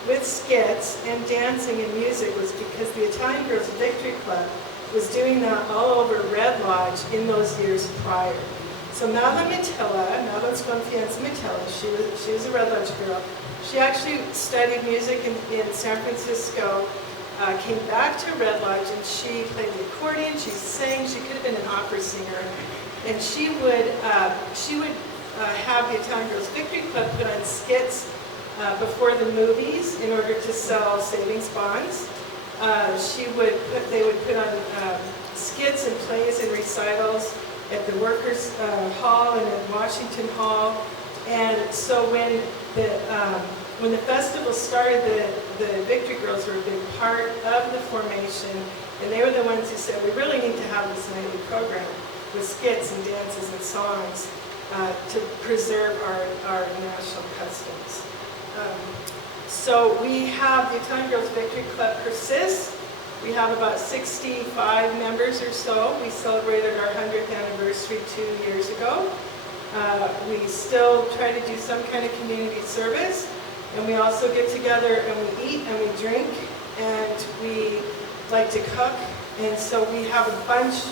with skits and dancing and music was because the Italian Girls Victory Club was doing that all over Red Lodge in those years prior. So Nala Matilla, Nala's Confianza Matilla, she was a Red Lodge girl. She actually studied music in San Francisco, came back to Red Lodge, and she played the accordion, she sang, she could have been an opera singer. And she would have the Italian Girls Victory Club put on skits before the movies in order to sell savings bonds. They would put on skits and plays and recitals at the Workers' Hall and at Washington Hall. And so when the festival started, the Victory Girls were a big part of the formation, and they were the ones who said, we really need to have this nightly program with skits and dances and songs to preserve our national customs. So we have the Italian Girls Victory Club persists. We have about 65 members or so. We celebrated our 100th anniversary 2 years ago. We still try to do some kind of community service, and we also get together and we eat and we drink, and we like to cook, and so we have a bunch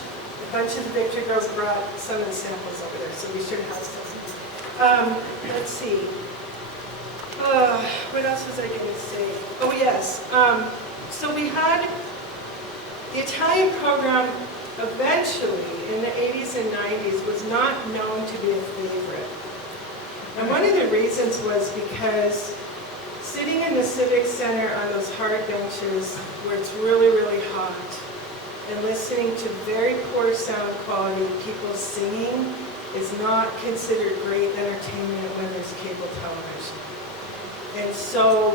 of the Victory Girls brought some of the samples over there, so we should have some. Let's see. What else was I going to say? Oh, yes. So we had the Italian program eventually, in the 80s and 90s, was not known to be a favorite. And one of the reasons was because sitting in the Civic Center on those hard benches where it's really, really hot, and listening to very poor sound quality, people singing, is not considered great entertainment when there's cable television. And so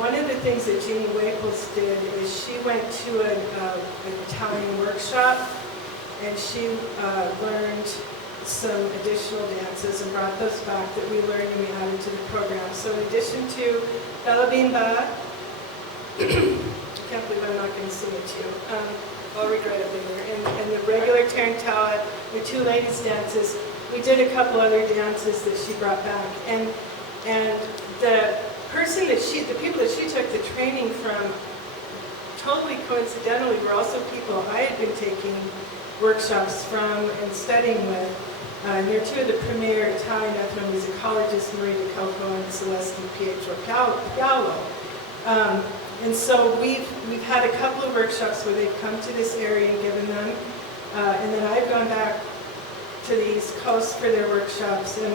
one of the things that Jeannie Waples did is she went to an Italian workshop, and she learned some additional dances and brought those back that we learned and we added to the program. So in addition to Bella Bimba, I can't believe I'm not going to sing it to you. I'll regret it later. And the regular Tarantella, the two ladies' dances, we did a couple other dances that she brought back. And the people that she took the training from, totally coincidentally, were also people I had been taking workshops from and studying with. And they're two of the premier Italian ethnomusicologists, Maria De Coco and Celeste Pietro Pialo. And so we've had a couple of workshops where they've come to this area and given them, and then I've gone back to the East Coast for their workshops, and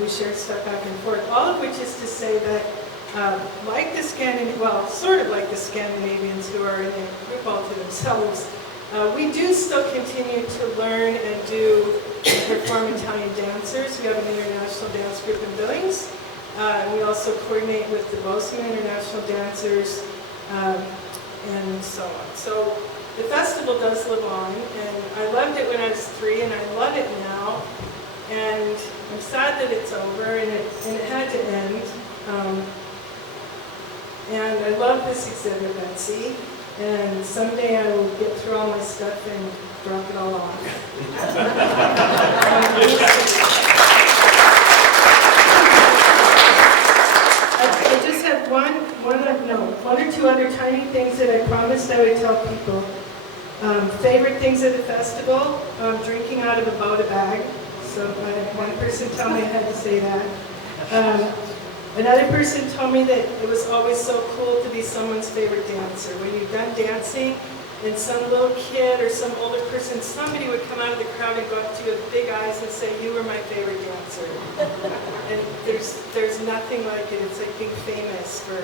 we shared stuff back and forth. All of which is to say that, like the sort of like the Scandinavians who are in a group all to themselves, we do still continue to learn and perform Italian dancers. We have an international dance group in Billings. We also coordinate with the Bozeman International Dancers, and so on. So the festival does live on, and I loved it when I was 3, and I love it now. And I'm sad that it's over, and it had to end. And I love this exhibit, Betsy, and someday I will get through all my stuff and drop it all off. I just have one or two other tiny things that I promised I would tell people. Favorite things at the festival, drinking out of a Boda bag. So I had one person tell me I had to say that. Another person told me that it was always so cool to be someone's favorite dancer. When you're done dancing, and some little kid or some older person, somebody would come out of the crowd and go up to you with big eyes and say, "You were my favorite dancer." And there's nothing like it. It's like being famous for.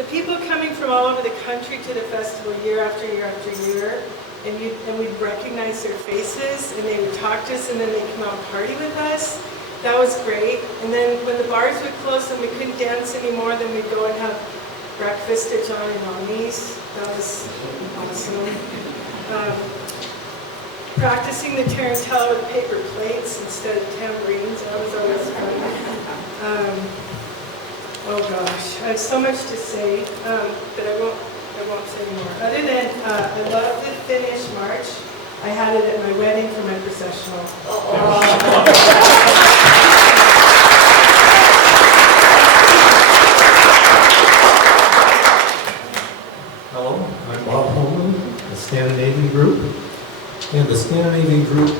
the people coming from all over the country to the festival year after year after year, and we'd recognize their faces, and they would talk to us, and then they'd come out and party with us. That was great. And then when the bars would close and we couldn't dance anymore, then we'd go and have breakfast at John and Mommy's. That was awesome. Practicing the Tarantella with paper plates instead of tambourines. That was always fun. Oh gosh, I have so much to say, but I won't say more. Other than I love the Finnish march. I had it at my wedding for my processional. Hello, I'm Bob Holman, the Scandinavian group. And the Scandinavian group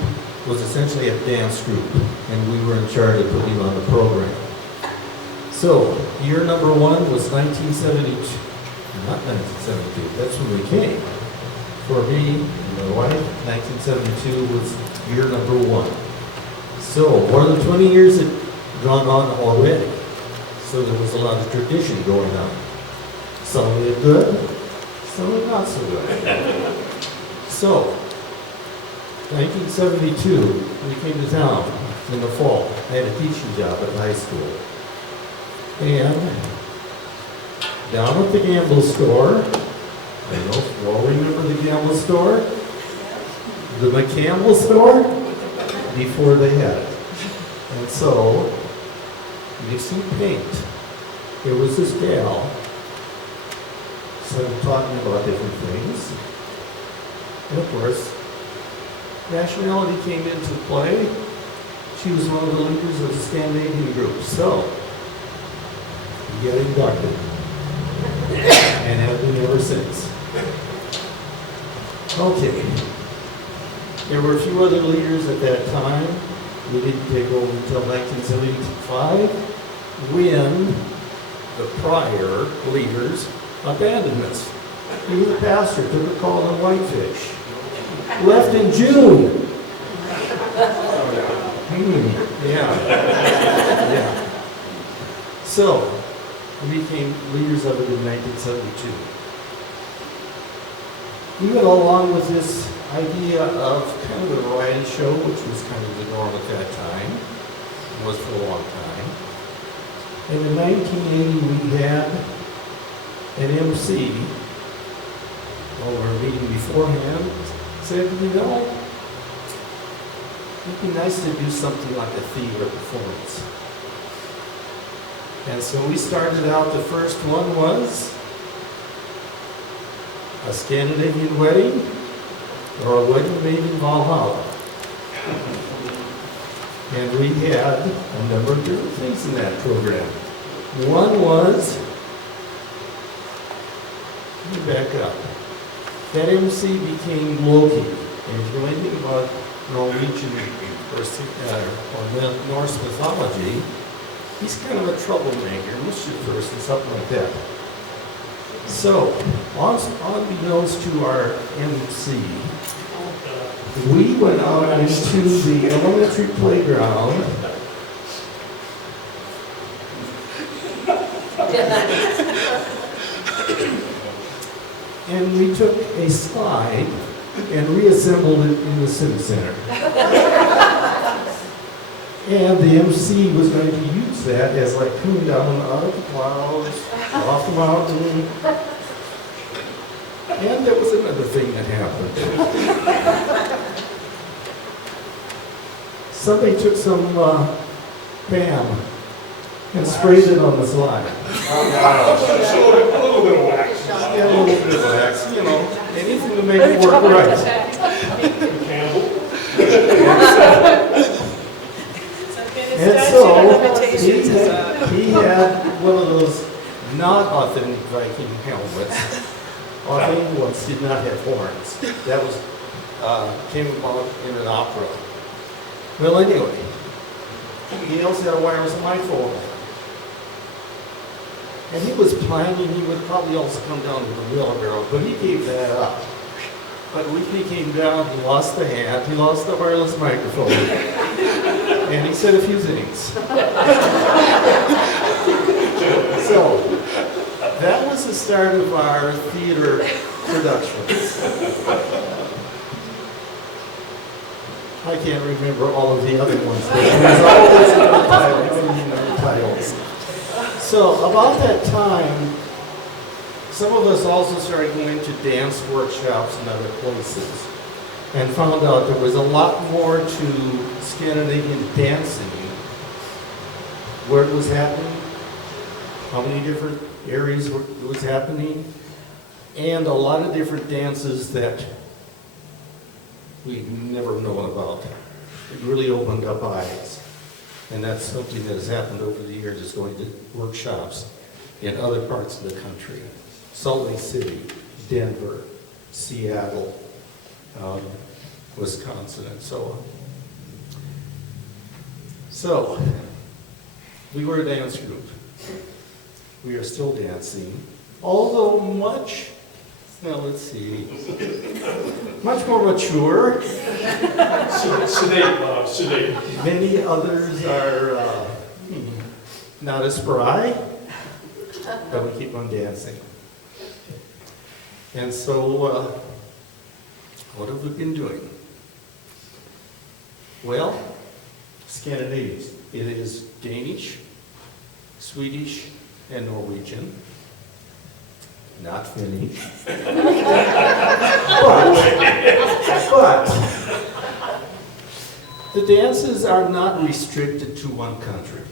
was essentially a dance group, and we were in charge of putting on the program. So, year number one was 1972. Not 1972, that's when we came. For me and my wife, 1972 was year number one. So, more than 20 years had gone on already. So there was a lot of tradition going on. Some of it good, some of it not so good. So, 1972, we came to town in the fall. I had a teaching job at high school. And down at the Gamble store, I don't know if you all remember the Gamble store? The McCampbell store? Before they had it. And so, mixing paint, there was this gal, started talking about different things. And of course, nationality came into play. She was one of the leaders of the Scandinavian group. So, we got inducted. And have been ever since. Okay. There were a few other leaders at that time. We didn't take over until 1975, when the prior leaders abandoned us. He was a pastor, took a call on Whitefish. Left in June. Yeah. So, we became leaders of it in 1972. We went along with this idea of kind of a variety show, which was kind of the norm at that time, was for a long time. And in 1980, we had an MC, while we were meeting beforehand, said, you know, it'd be nice to do something like a theater performance. And so we started out, the first one was a Scandinavian wedding, or a wedding made in Valhalla. And we had a number of different things in that program. One was, let me back up. That MC became Loki. And if you know anything about Norwegian or Norse mythology, he's kind of a troublemaker, mischief person, something like that. So, unbeknownst to our MC, we went out into the elementary playground and we took a slide and reassembled it in the Civic Center. And the MC was going to use that as like coming down out of the clouds, off the mountain. And there was another thing that happened. Somebody took some Bam and sprayed it on the slide. A little bit of wax. Yeah, a little bit of wax, you know, anything to make it work right. And so, he had one of those not authentic Viking helmets. Authentic ones did not have horns. That was, came about in an opera. Well, anyway, he also had a wireless microphone. And he was planning he would probably also come down with a wheelbarrow, but he gave that up. But when he came down, he lost the hat, he lost the wireless microphone, and he said a few things. So, that was the start of our theater productions. I can't remember all of the other ones, but there was always another title. So about that time, some of us also started going to dance workshops in other places and found out there was a lot more to Scandinavian dancing, where it was happening, how many different areas it was happening, and a lot of different dances that we've never known about. It really opened up eyes. And that's something that has happened over the years, is going to workshops in other parts of the country. Salt Lake City, Denver, Seattle, Wisconsin, and so on. So, we were a dance group. We are still dancing, although much more mature. Sedate, Bob, sedate. Many others are not as spry, but we keep on dancing. And so, what have we been doing? Well, Scandinavian. It is Danish, Swedish, and Norwegian. Not Finnish. but the dances are not restricted to one country.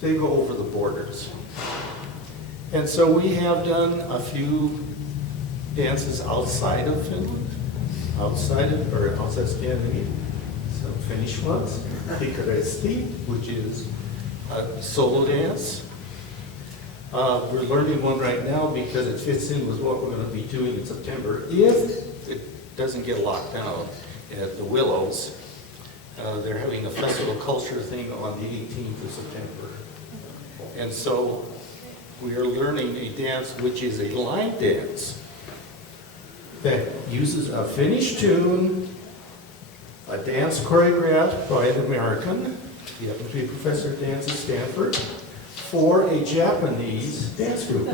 They go over the borders. And so we have done a few dances outside of Finland, outside Scandinavia. Some Finnish ones, Pikaresti, which is a solo dance. We're learning one right now because it fits in with what we're going to be doing in September. If it doesn't get locked down at the Willows, they're having a festival culture thing on the 18th of September. And so we are learning a dance which is a line dance that uses a Finnish tune, a dance choreographed by an American. He happens to be a professor of dance at Stanford, for a Japanese dance group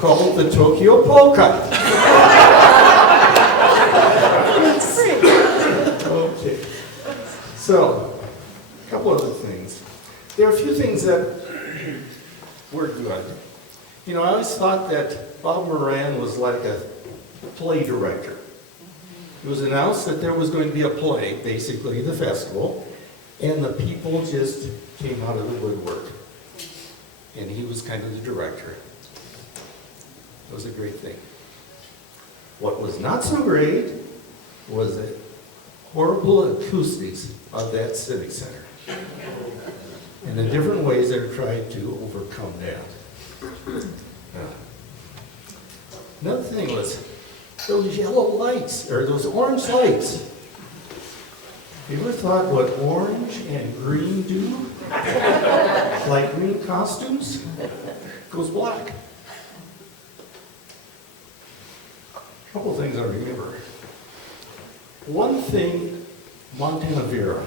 called the Tokyo Polka. Okay. So, a couple other things. There are a few things that were good. You know, I always thought that Bob Moran was like a play director. It was announced that there was going to be a play, basically the festival, and the people just came out of the woodwork. And he was kind of the director. It was a great thing. What was not so great was the horrible acoustics of that civic center. And the different ways they're trying to overcome that. Another thing was those yellow lights, or those orange lights. You ever thought what orange and green do? Like green costumes? Goes black. A couple things I remember. One thing, Montana Vera.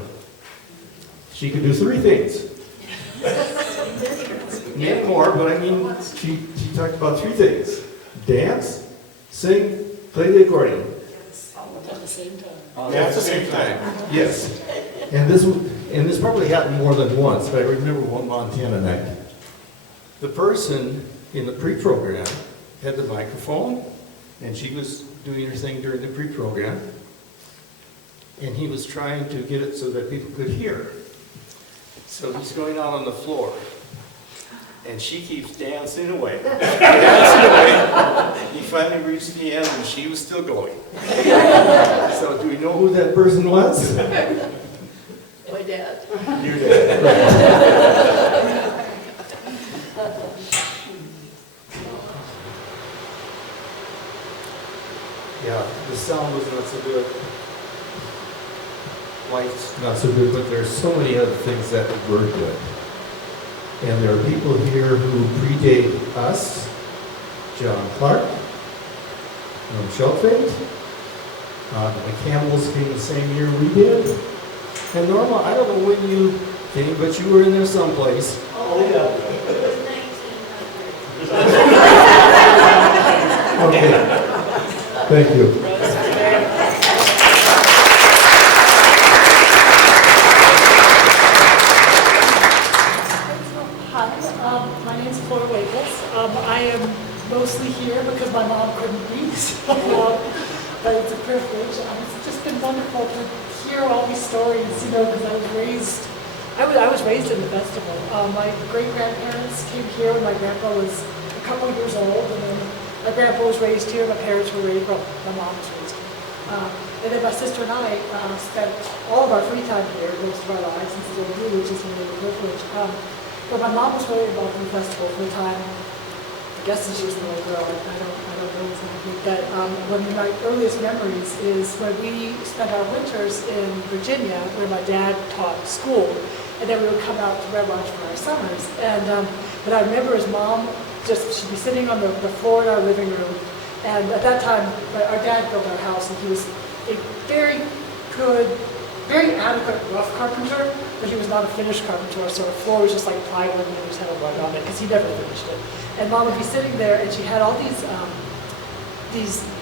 She could do three things. Maybe more, but I mean, she talked about three things. Dance, sing, play the accordion. At the same time. Yeah, at the same time. Yes. And this probably happened more than once, but I remember one Montana night. The person in the pre-program had the microphone, and she was doing her thing during the pre-program, and he was trying to get it so that people could hear. So he's going out on the floor, and she keeps dancing away. He finally reached the end, and she was still going. So do we know who that person was? My dad. Your dad. Yeah, the sound was not so good. Light's not so good, but there's so many other things that were good. And there are people here who predate us. John Clark, Schultfeld, the Campbells came the same year we did. And Norma, I don't know when you came, but you were in there someplace. Oh, yeah. Okay. Thank you. Hi, my name's Flora Waples. I am mostly here because my mom couldn't be, so, but it's a privilege. It's just been wonderful to hear all these stories, you know, because I was raised in the festival. My great-grandparents came here when my grandpa was a couple of years old, and then my grandpa was raised here, my parents were raised, well, my mom was raised here. And then my sister and I spent all of our free time here, most of our lives, and still do, which is a really privilege. But my mom was really involved in the festival for a time. I guess since she was a little girl, I don't know exactly. But one of my earliest memories is when we spent our winters in Virginia, where my dad taught school, and then we would come out to Red Lodge for our summers. And but I remember his mom she'd be sitting on the floor in our living room, and at that time, our dad built our house, and he was a very good, very adequate rough carpenter, but he was not a Finnish carpenter, so the floor was just like plywood and he just had a rug on it because he never finished it. And Mom would be sitting there and she had all these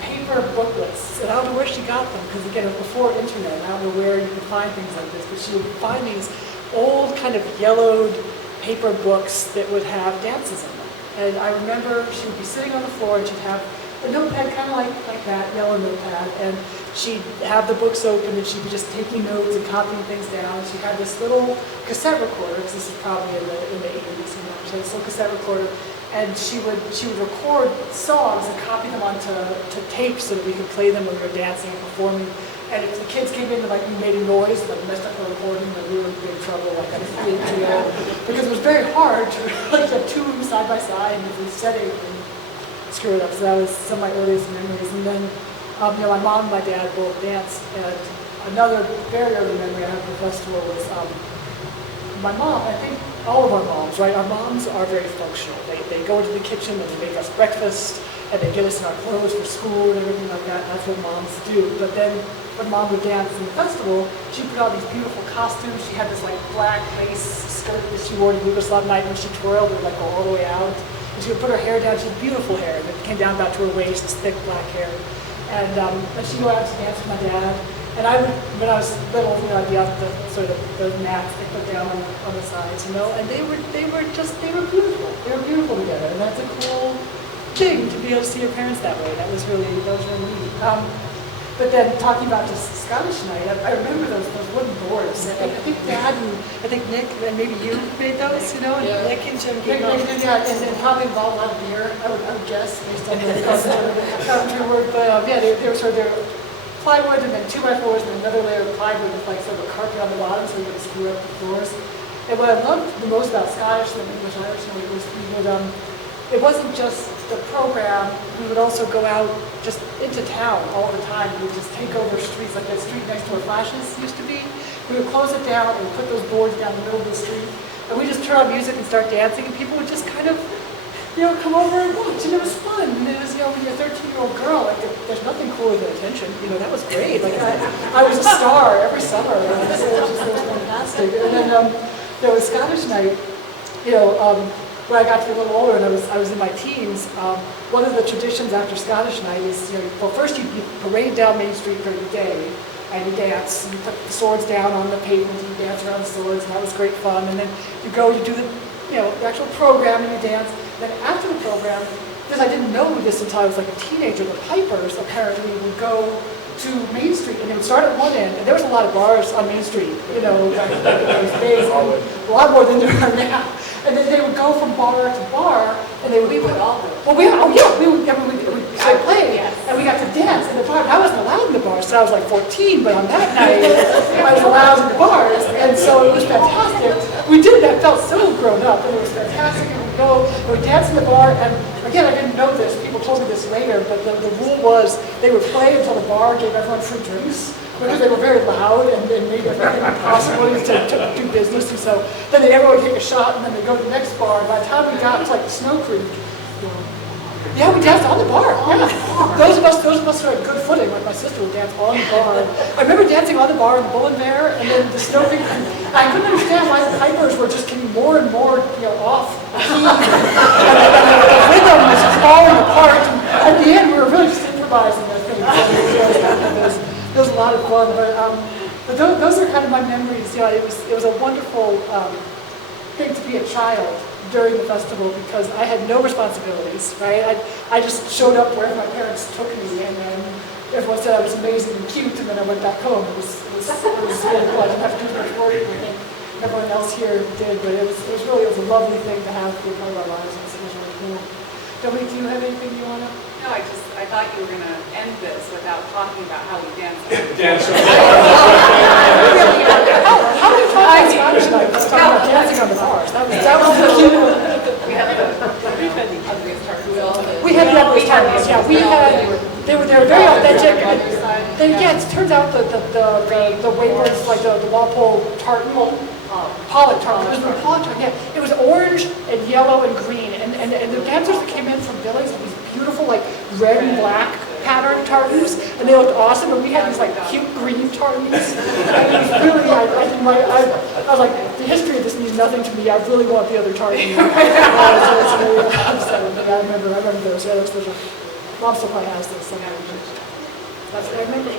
paper booklets, and I don't know where she got them because again, it was before internet, I don't know where you could find things like this, but she would find these old kind of yellowed paper books that would have dances in them. And I remember she would be sitting on the floor and she'd have a notepad kind of like that, yellow notepad, and she'd have the books open and she'd be just taking notes and copying things down. She had this little cassette recorder, because this is probably in the 80s, you know, she had this little cassette recorder, and she would record songs and copy them onto tapes so that we could play them when we were dancing and performing. And if the kids came in and like we made a noise, like messed up the recording, then we were in big trouble, like I was in jail, because it was very hard to like have two of them side by side and if we said it and screw it up. So that was some of my earliest memories. And then, you know, my mom and my dad both danced. And another very early memory I have of the festival was my mom. I think all of our moms, right? Our moms are very functional. They go into the kitchen and they make us breakfast and they get us in our clothes for school and everything like that. That's what moms do. But then when Mom would dance in the festival, she put on these beautiful costumes. She had this like black lace skirt that she wore to Yugoslav night, and when she twirled, it would like go all the way out. And she would put her hair down. She had beautiful hair, and it came down about to her waist, this thick black hair. And she'd go out to dance with my dad. And I would, when I was little, you know, I'd be out the sort of the mats they put down on the sides, you know. And they were beautiful. They were beautiful together, and that's a cool thing to be able to see your parents that way. That was really neat. But then talking about just Scottish night, I remember those wooden boards. I think Dad and I think Nick and maybe you made those, you know? And yeah. Nick and Jim came up. Yeah, and probably involved a lot of beer, I would guess, based on the carpentry work. But yeah, they were sort of plywood and then 2x4s and another layer of plywood with like sort of a carpet on the bottom so you could screw up the floors. And what I loved the most about Scottish than English-Irish night was we would, it wasn't just the program, we would also go out just into town all the time. We would just take over streets, like that street next to where Flashes used to be. We would close it down and put those boards down the middle of the street. And we just turn on music and start dancing, and people would just kind of, you know, come over and watch. And it was fun. And it was, you know, when you're a 13-year-old girl, like there's nothing cooler than attention. You know, that was great. Like I was a star every summer. It was fantastic. And then there was Scottish night, you know, when I got to be a little older and I was in my teens, one of the traditions after Scottish night is, you know, well, first you parade down Main Street during the day, and you dance, and you put the swords down on the pavement, and you dance around the swords, and that was great fun. And then you go, you do the, you know, the actual program, and you dance. And then after the program, because I didn't know this until I was like a teenager, the pipers apparently would go to Main Street, and they would start at one end, and there was a lot of bars on Main Street, you know, back in those days, a lot more than there are now. And then they would go from bar to bar, and they would. We would all do. Well, I played, yes. And we got to dance in the bar. I wasn't allowed in the bar, so I was like 14, but on that night, I was allowed in the bars, and so it was fantastic. We did that, felt so grown up, and it was fantastic. And we'd go, and we'd dance in the bar, and again, I didn't know this, people told me this later, but the rule was they would play until the bar gave everyone free drinks, because they were very loud and made everything impossible to do business. And so then everyone would take a shot and then they go to the next bar. And by the time we got to like the Snow Creek, yeah, we danced on the bar. Yeah. Those of us who had good footing, like my sister would dance on the bar. I remember dancing on the bar in the Bull and Bear, and then the Snow Creek. I couldn't understand why the pipers were just getting more and more, you know, off key. And the rhythm was falling apart. And at the end, we were really just improvising, I think. It was a lot of fun, but those are kind of my memories. You know, it was a wonderful thing to be a child during the festival because I had no responsibilities, right? I just showed up wherever my parents took me, and everyone said I was amazing and cute, and then I went back home. It was really cool. I didn't have to do much work. I think everyone else here did, but it was a lovely thing to have be part of our lives. It was really cool. Dominique, do you have anything you want to? No, I thought you were going to end this without talking about how we danced. Dance. How many times Scottish night? Let's talk about dancing on the bars. That was the cute one. We had the ugliest tartans. We had the ugliest tartans, yeah. They were very authentic. And yeah, it turns out that the Waples, like the Waples tartan, Pollock tartan. It was the Pollock tartan, yeah. It was orange and yellow and green. And the dancers that came in from Billy's had these beautiful like red and black patterned tartans, and they looked awesome. And we had these like cute green tartans. And it was really, I was like, the history of this means nothing to me. I really want the other tartan. So I remember those. Yeah, those are. Mom still probably has this somewhere. That's what I remember.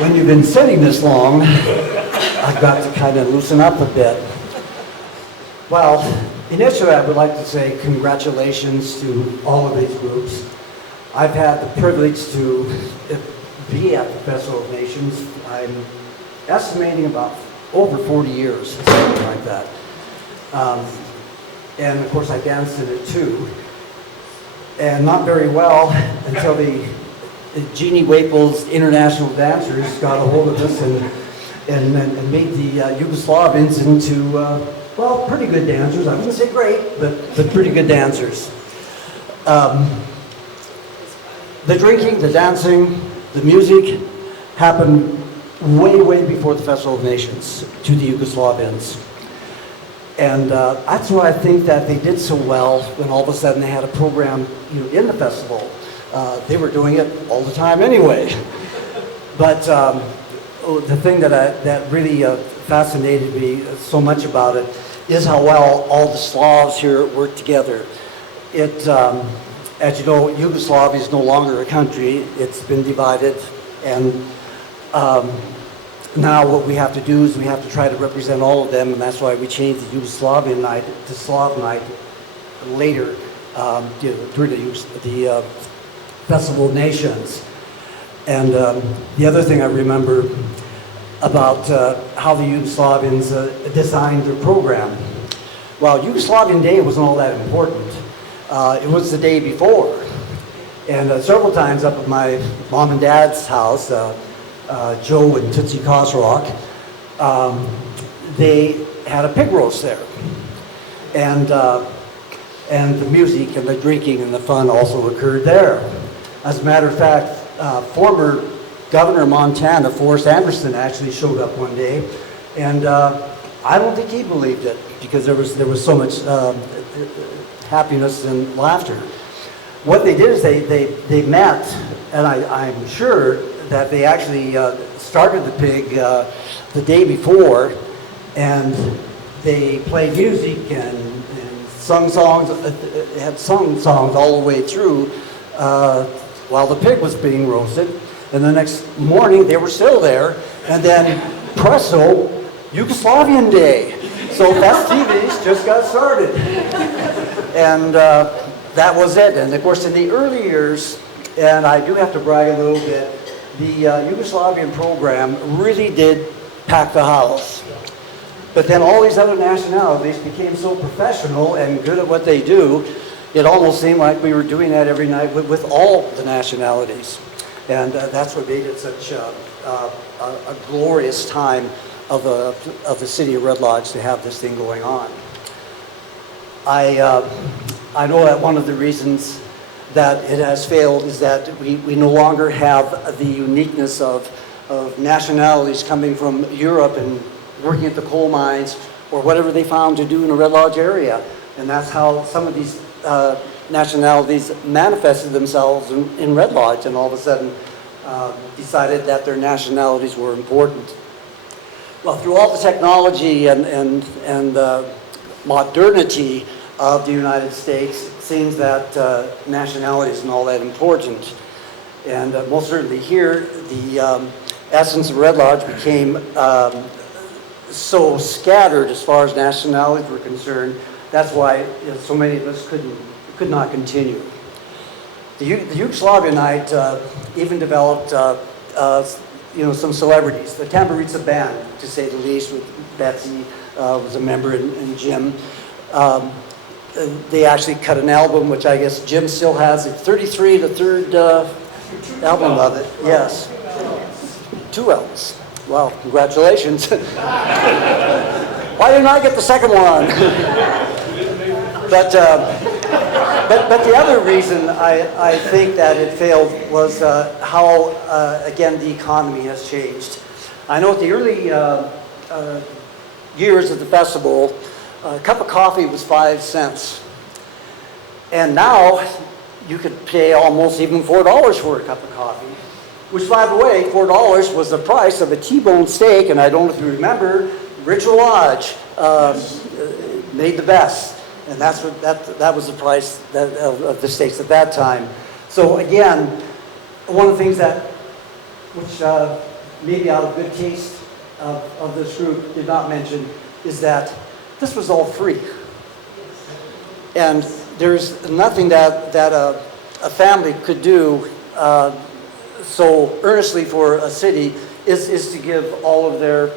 When you've been sitting this long, I've got to kind of loosen up a bit. Well, initially I would like to say congratulations to all of these groups. I've had the privilege to be at the Festival of Nations. I'm estimating about over 40 years, something like that. And of course I danced in it too. And not very well until the Jeannie Waples international dancers got a hold of us and made the Yugoslavians into, well, pretty good dancers. I wouldn't say great, but pretty good dancers. The drinking, the dancing, the music happened way before the Festival of Nations to the Yugoslavians. And that's why I think that they did so well when all of a sudden they had a program, in the festival. They were doing it all the time anyway. But the thing that really fascinated me so much about it is how well all the Slavs here work together. It, as you know, Yugoslavia is no longer a country. It's been divided, and now what we have to do is we have to try to represent all of them, and that's why we changed the Yugoslavian night to Slav night later during the Festival of Nations. And the other thing I remember about how the Yugoslavians designed their program. Well, Yugoslavian Day wasn't all that important. It was the day before. And several times up at my mom and dad's house, Joe and Tootsie Kosorok, they had a pig roast there. And the music and the drinking and the fun also occurred there. As a matter of fact, former Governor of Montana, Forrest Anderson, actually showed up one day, and I don't think he believed it because there was so much happiness and laughter. What they did is they met, and I'm sure that they actually started the pig the day before, and they played music and sung songs, had sung songs all the way through while the pig was being roasted. And the next morning they were still there, and then presto, Yugoslavian Day. So festivities just got started. And that was it. And of course in the early years, and I do have to brag a little bit, the Yugoslavian program really did pack the house. But then all these other nationalities became so professional and good at what they do, it almost seemed like we were doing that every night with all the nationalities. And that's what made it such a glorious time of the city of Red Lodge to have this thing going on. I know that one of the reasons that it has failed is that we no longer have the uniqueness of nationalities coming from Europe and working at the coal mines or whatever they found to do in the Red Lodge area. And that's how some of these nationalities manifested themselves in Red Lodge, and all of a sudden decided that their nationalities were important. Well, through all the technology and modernity of the United States, it seems that nationality isn't all that important. And most certainly here, the essence of Red Lodge became so scattered as far as nationalities were concerned. That's why so many of us could not continue. The Yugoslavian night even developed some celebrities. The Tamburica band, to say the least, with Betsy was a member, and Jim. They actually cut an album, which I guess Jim still has. It's 33, the third album of it. Yes. 2 albums. Wow, congratulations. Why didn't I get the second one? But the other reason I think that it failed was how, again, the economy has changed. I know at the early years of the festival, a cup of coffee was 5 cents. And now you could pay almost even $4 for a cup of coffee, which, by the way, $4 was the price of a T-bone steak. And I don't know if you remember, Ritual Lodge made the best. And that was the price of the steaks at that time. So again, one of the things which maybe out of good taste of this group did not mention, is that this was all free. And there's nothing that a family could do so earnestly for a city is to give all of their,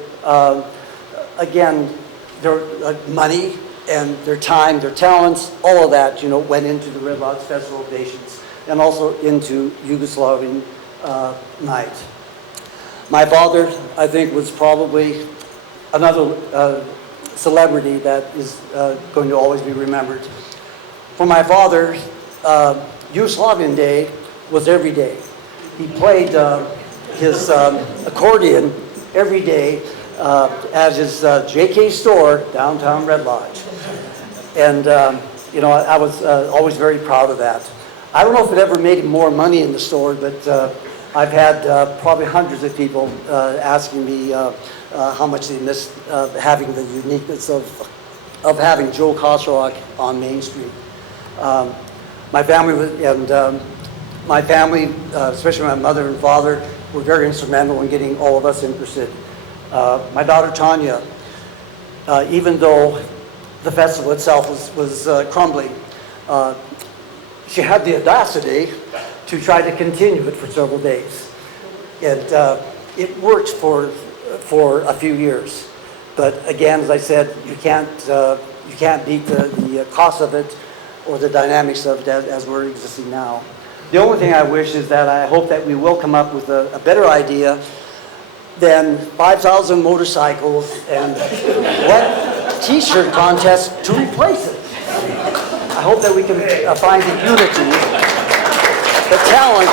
again, their money and their time, their talents, all of that, went into the Red Lodge Festival of Nations and also into Yugoslavian night. My father, I think, was probably another celebrity that is going to always be remembered. For my father, Yugoslavian Day was every day. He played his accordion every day at his JK store, downtown Red Lodge. And, I was always very proud of that. I don't know if it ever made him more money in the store, but I've had probably hundreds of people asking me how much they miss having the uniqueness of having Joe Kosorok on Main Street. My family, especially my mother and father, were very instrumental in getting all of us interested. My daughter Tanya, even though the festival itself was crumbling, she had the audacity to try to continue it for several days. And it worked for a few years. But again, as I said, you can't beat the cost of it or the dynamics of it as we're existing now. The only thing I wish is that I hope that we will come up with a better idea than 5,000 motorcycles and what t-shirt contest to replace it. I hope that we can find the unity, the talent,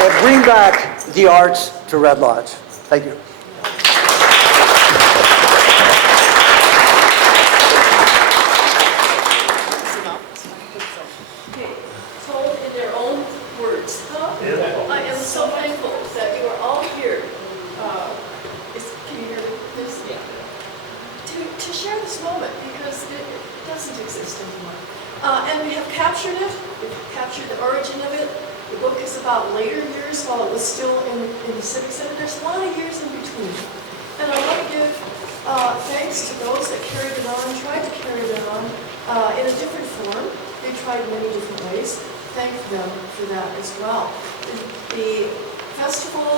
and bring back the arts to Red Lodge. Thank you. Told in their own words. I am so thankful that you are all here. Can you hear me, please? Yeah. To share this moment, because it doesn't exist anymore. And we have captured it. We've captured the origin of it. The book is about later years while it was still in the Civic Center. There's a lot of years in between. And I want to give thanks to those that carried it on, tried to carry it on in a different form. They tried many different ways. Thank them for that as well. The festival,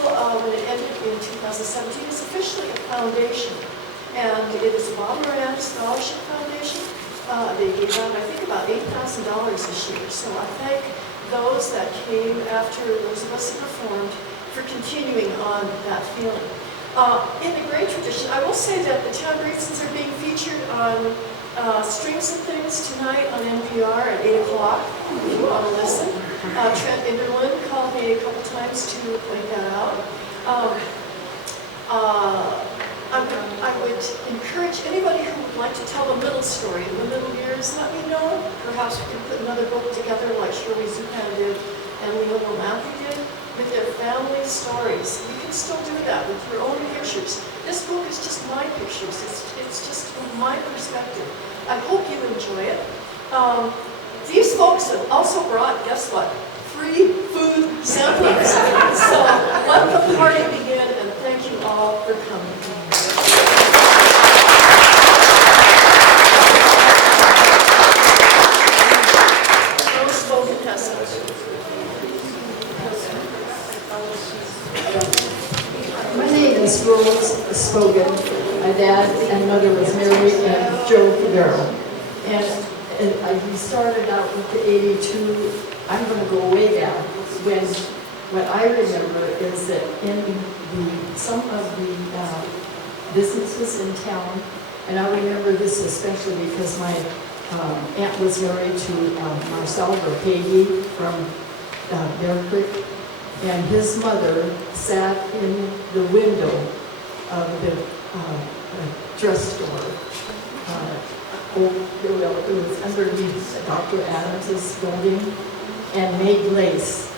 when it ended in 2017, is officially a foundation. And it is a Bob Moran Scholarship Foundation. They gave out, I think, about $8,000 this year. So I thank those that came after those of us who performed for continuing on that feeling. In the great tradition, I will say that the Tambourines are being featured on Strings and Things tonight on NPR at 8 o'clock, if you want to listen. Trent Inderlund called me a couple times to point that out. I would encourage anybody who would like to tell the middle story in the middle years, let me know. Perhaps we can put another book together like Shirley Zupan did and Leo Matthew did. with their family stories. You can still do that with your own pictures. This book is just my pictures. It's just from my perspective. I hope you enjoy it. These folks have also brought, guess what? Free food samplings. So let the party begin, and thank you all for coming. No spoken testimony. My name is Rose Spogan. My dad and mother was married and Joe Kero. And we started out with the 82. I'm going to go way back. When what I remember is that in some of the businesses in town, and I remember this especially because my aunt was married to Marcel Verpegi from Bear Creek, and his mother sat in the window of the dress store. It was underneath Dr. Adams's building, and made lace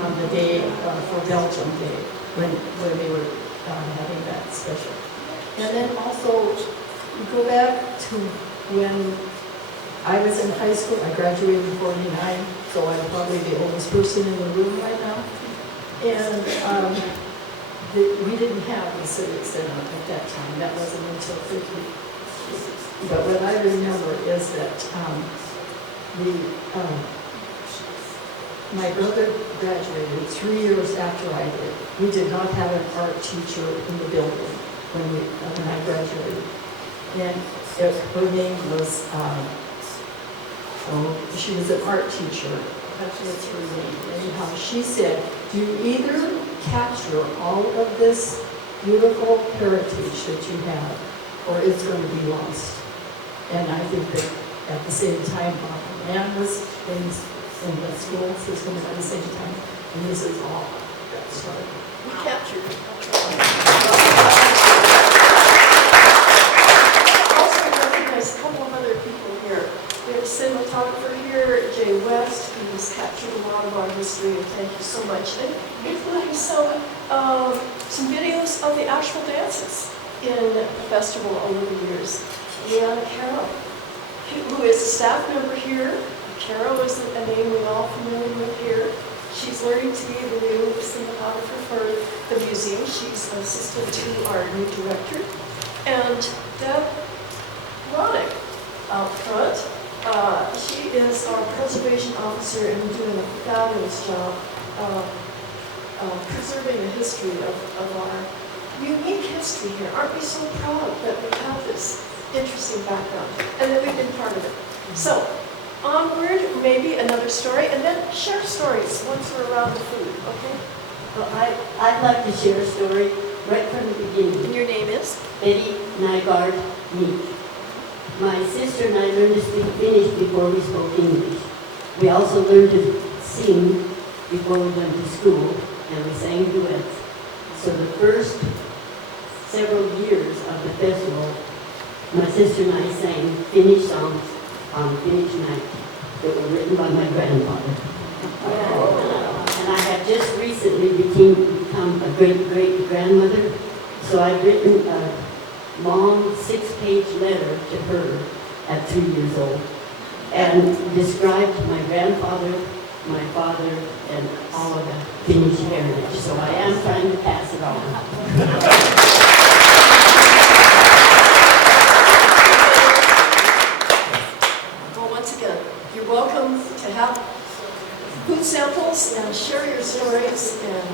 on the day for Belgium Day when they were having that special. And then also, we go back to when I was in high school. I graduated in 49, so I'm probably the oldest person in the room right now. And we didn't have the Civic Center at that time. That wasn't until 50. But what I remember is that my brother graduated 3 years after I did. We did not have an art teacher in the building when I graduated. And her name was, she was an art teacher. That's her name. Anyhow, she said, you either capture all of this beautiful heritage that you have, or it's going to be lost. And I think that at the same time, man was in the school system at the same time, and this is all that started. We captured it. I also recognize a couple of other people here. We have a cinematographer here, Jay West, who has captured a lot of our history, and thank you so much. And including some videos of the actual dances in the festival over the years. ReAnna Kero, who is a staff member here. Kero is a name we're all familiar with here. She's learning to be the new cinematographer for the museum. She's an assistant to our new director. And Deb Hronek out front. She is our preservation officer and doing a fabulous job preserving the history of our unique history here. Aren't we so proud that we have this interesting background and that we've been part of it? So, onward, maybe another story, and then share stories once we're around the food, okay? Well, I'd like to share a story right from the beginning. And your name is? Betty Nygaard Meek. My sister and I learned to speak Finnish before we spoke English. We also learned to sing before we went to school, and we sang duets. So the first several years of the festival, my sister and I sang Finnish songs on Finnish night that were written by my grandfather. And I have just recently become a great-great-grandmother, so I've written a long 6-page letter to her at 3 years old and described my grandfather, my father, and all of the Finnish heritage. So I am trying to pass it on. You're welcome to have food samples and share your stories and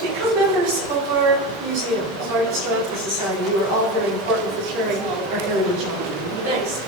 become members of our museum, of our historical society. You are all very important for sharing our heritage on. Thanks.